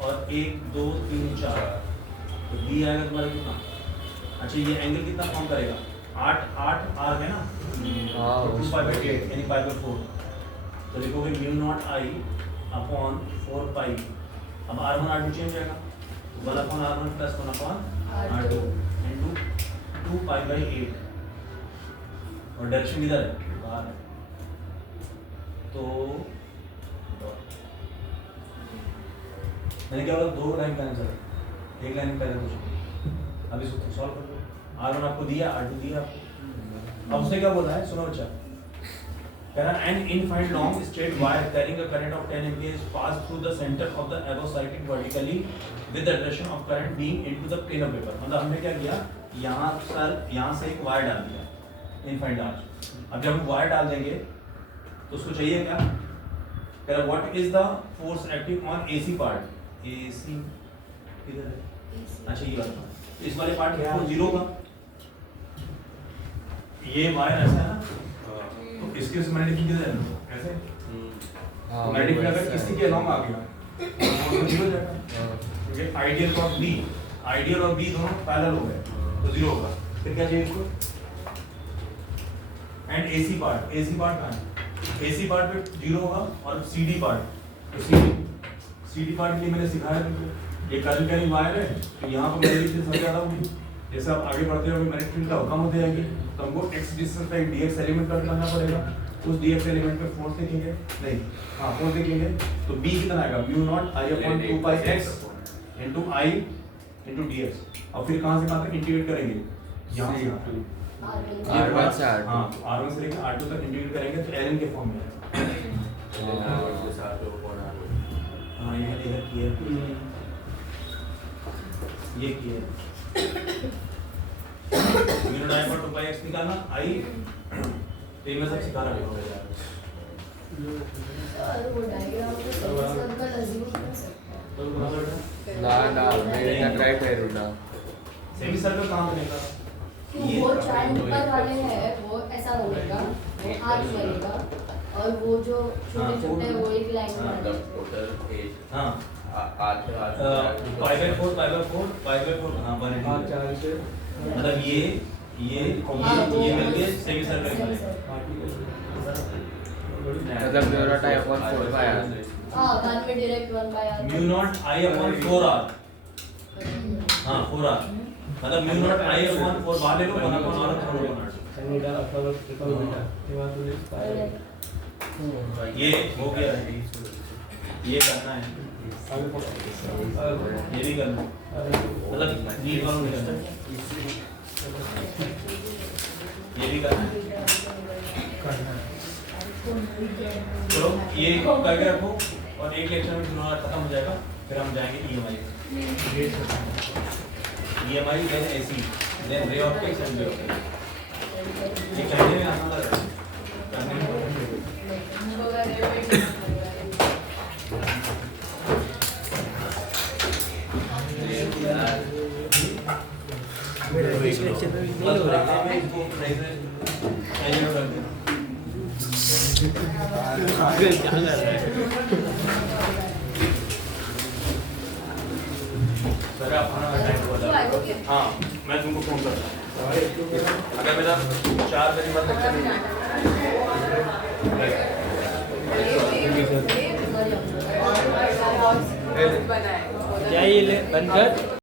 और 1 2 3 4, तो बी आएगा तुम्हारा कितना? अच्छा ये एंगल कितना फॉर्म करेगा? 8 आर है ना, 2 पाई बाई 8 यानी पाई बाई 4। तो लिखोगे म्यू नॉट आई अपॉन 4 पाई। अब R1 R2 चेंज जाएगा, 1 upon R1 plus 1 upon R2 into 2 pi by 8। और डायरेक्शन किधर है? बाहर है। तो मैंने क्या बोला? 2 लाइन का आंसर है, 1 लाइन में पहले पूछो। अब इसको सॉल्व कर लो। R1 आपको दिया, R2 दिया आपको। अब उसने क्या बोला है, सुनो बच्चा। कह रहा है an infinite long straight wire carrying a current of 10 ampere is passed through the center of the above circuit vertically with the direction of current being into the plane of paper। मतलब हमने क्या किया, यहाँ से एक wire डाल दिया infinite arch. अब जब हम वायर डाल देंगे तो उसको चाहिए क्या? कह रहा what is the force acting on AC part? AC किधर है? अच्छा ये वाला, इस वाले पार्ट को 0 का, ये वायर ऐसा है ना, तो इसके से मैग्नेटिक किधर है? ऐसे। तो मैग्नेटिक अगर किसी के अलोंग आ गया तो 0 हो जाएगा, क्योंकि आइडियल और बी दोनों पैरेलल हो गए तो 0 होगा। फिर क्या चाहिए इसको? एंड AC पार्ट कहाँ है? AC पार्ट पे 0 होगा और CD पार्ट, तो CD पार्ट के लिए मैंने सिखाया तुमको, ये करंट कैरिंग वायर है, तो यहाँ पर मैग्नेटिक फील्ड सबसे ज़्यादा होगी। जैसे आप आगे बढ़ते हो मैग्नेटिक फील्ड का कम होती जाएगी, तो हमको x डिस्टेंस पे dx एलिमेंट कट करना पड़ेगा। उस dx एलिमेंट पे फोर्स लिखेंगे, नहीं हाँ फोर्स लिखेंगे, तो b कितना आएगा? Mu naught I upon 2 pi x into I into dx। और फिर कहाँ से कहाँ तक इंटीग्रेट करेंगे? यहाँ से यहाँ तक। R1 से R2। हाँ तो R1 से लेकर R2 तक इंटीग्रेट करेंगे तो ln के फॉर्म में आएगा। हाँ ये किया, ये किया म्यू नॉट I पर 2 पाई x निकालना I, तो ये मैं सब सिखा रहा हूँ यार। वो डायग्राम को सर्कल अज्यूम कर सकते हैं। ना मेरे ट्राई कर रहा हूं। सेमी सर्कल कहाँ बनेगा? कि वो 4 ऊपर वाले हैं वो ऐसा बनेगा, वो आर्क बनेगा, और वो जो छोटे-छोटे वो एक लाइन में मतलब बनेंगे। टोटल 8 हाँ पाई बाई 4 हाँ 4 से मतलब ये मिलके सेमी सर्कल मतलब mu naught I upon 4 by R। हाँ वन में direct 1 by R। Mu naught I upon 4R, हाँ 4R मतलब म्यू नॉट I अपॉन 4 बाहर ले लो, 1 अपॉन R अपॉन R। सैनिटा अपना ट्रिपल बीटा ये बात तो ये हो गया है, ये करना है, ये भी करना है, मतलब नीट वालों में करना है, ये भी करना है। चलो ये करके रखो और एक लेक्चर में तुम्हारा खत्म हो जाएगा, फिर हम जाएंगे EMI then AC then ray optics and ray optics। ये कहने में आसान लग रहा है, करने में लेक्चर में नहीं हो रहा है। इसको प्राइस कर दे। क्या कर रहा है? सर आप खाना टाइम तो हाँ मैं तुमको फोन करता हूँ। अगर मेरा 4 मेरी बात लगता बनाए क्या ये ले बंद कर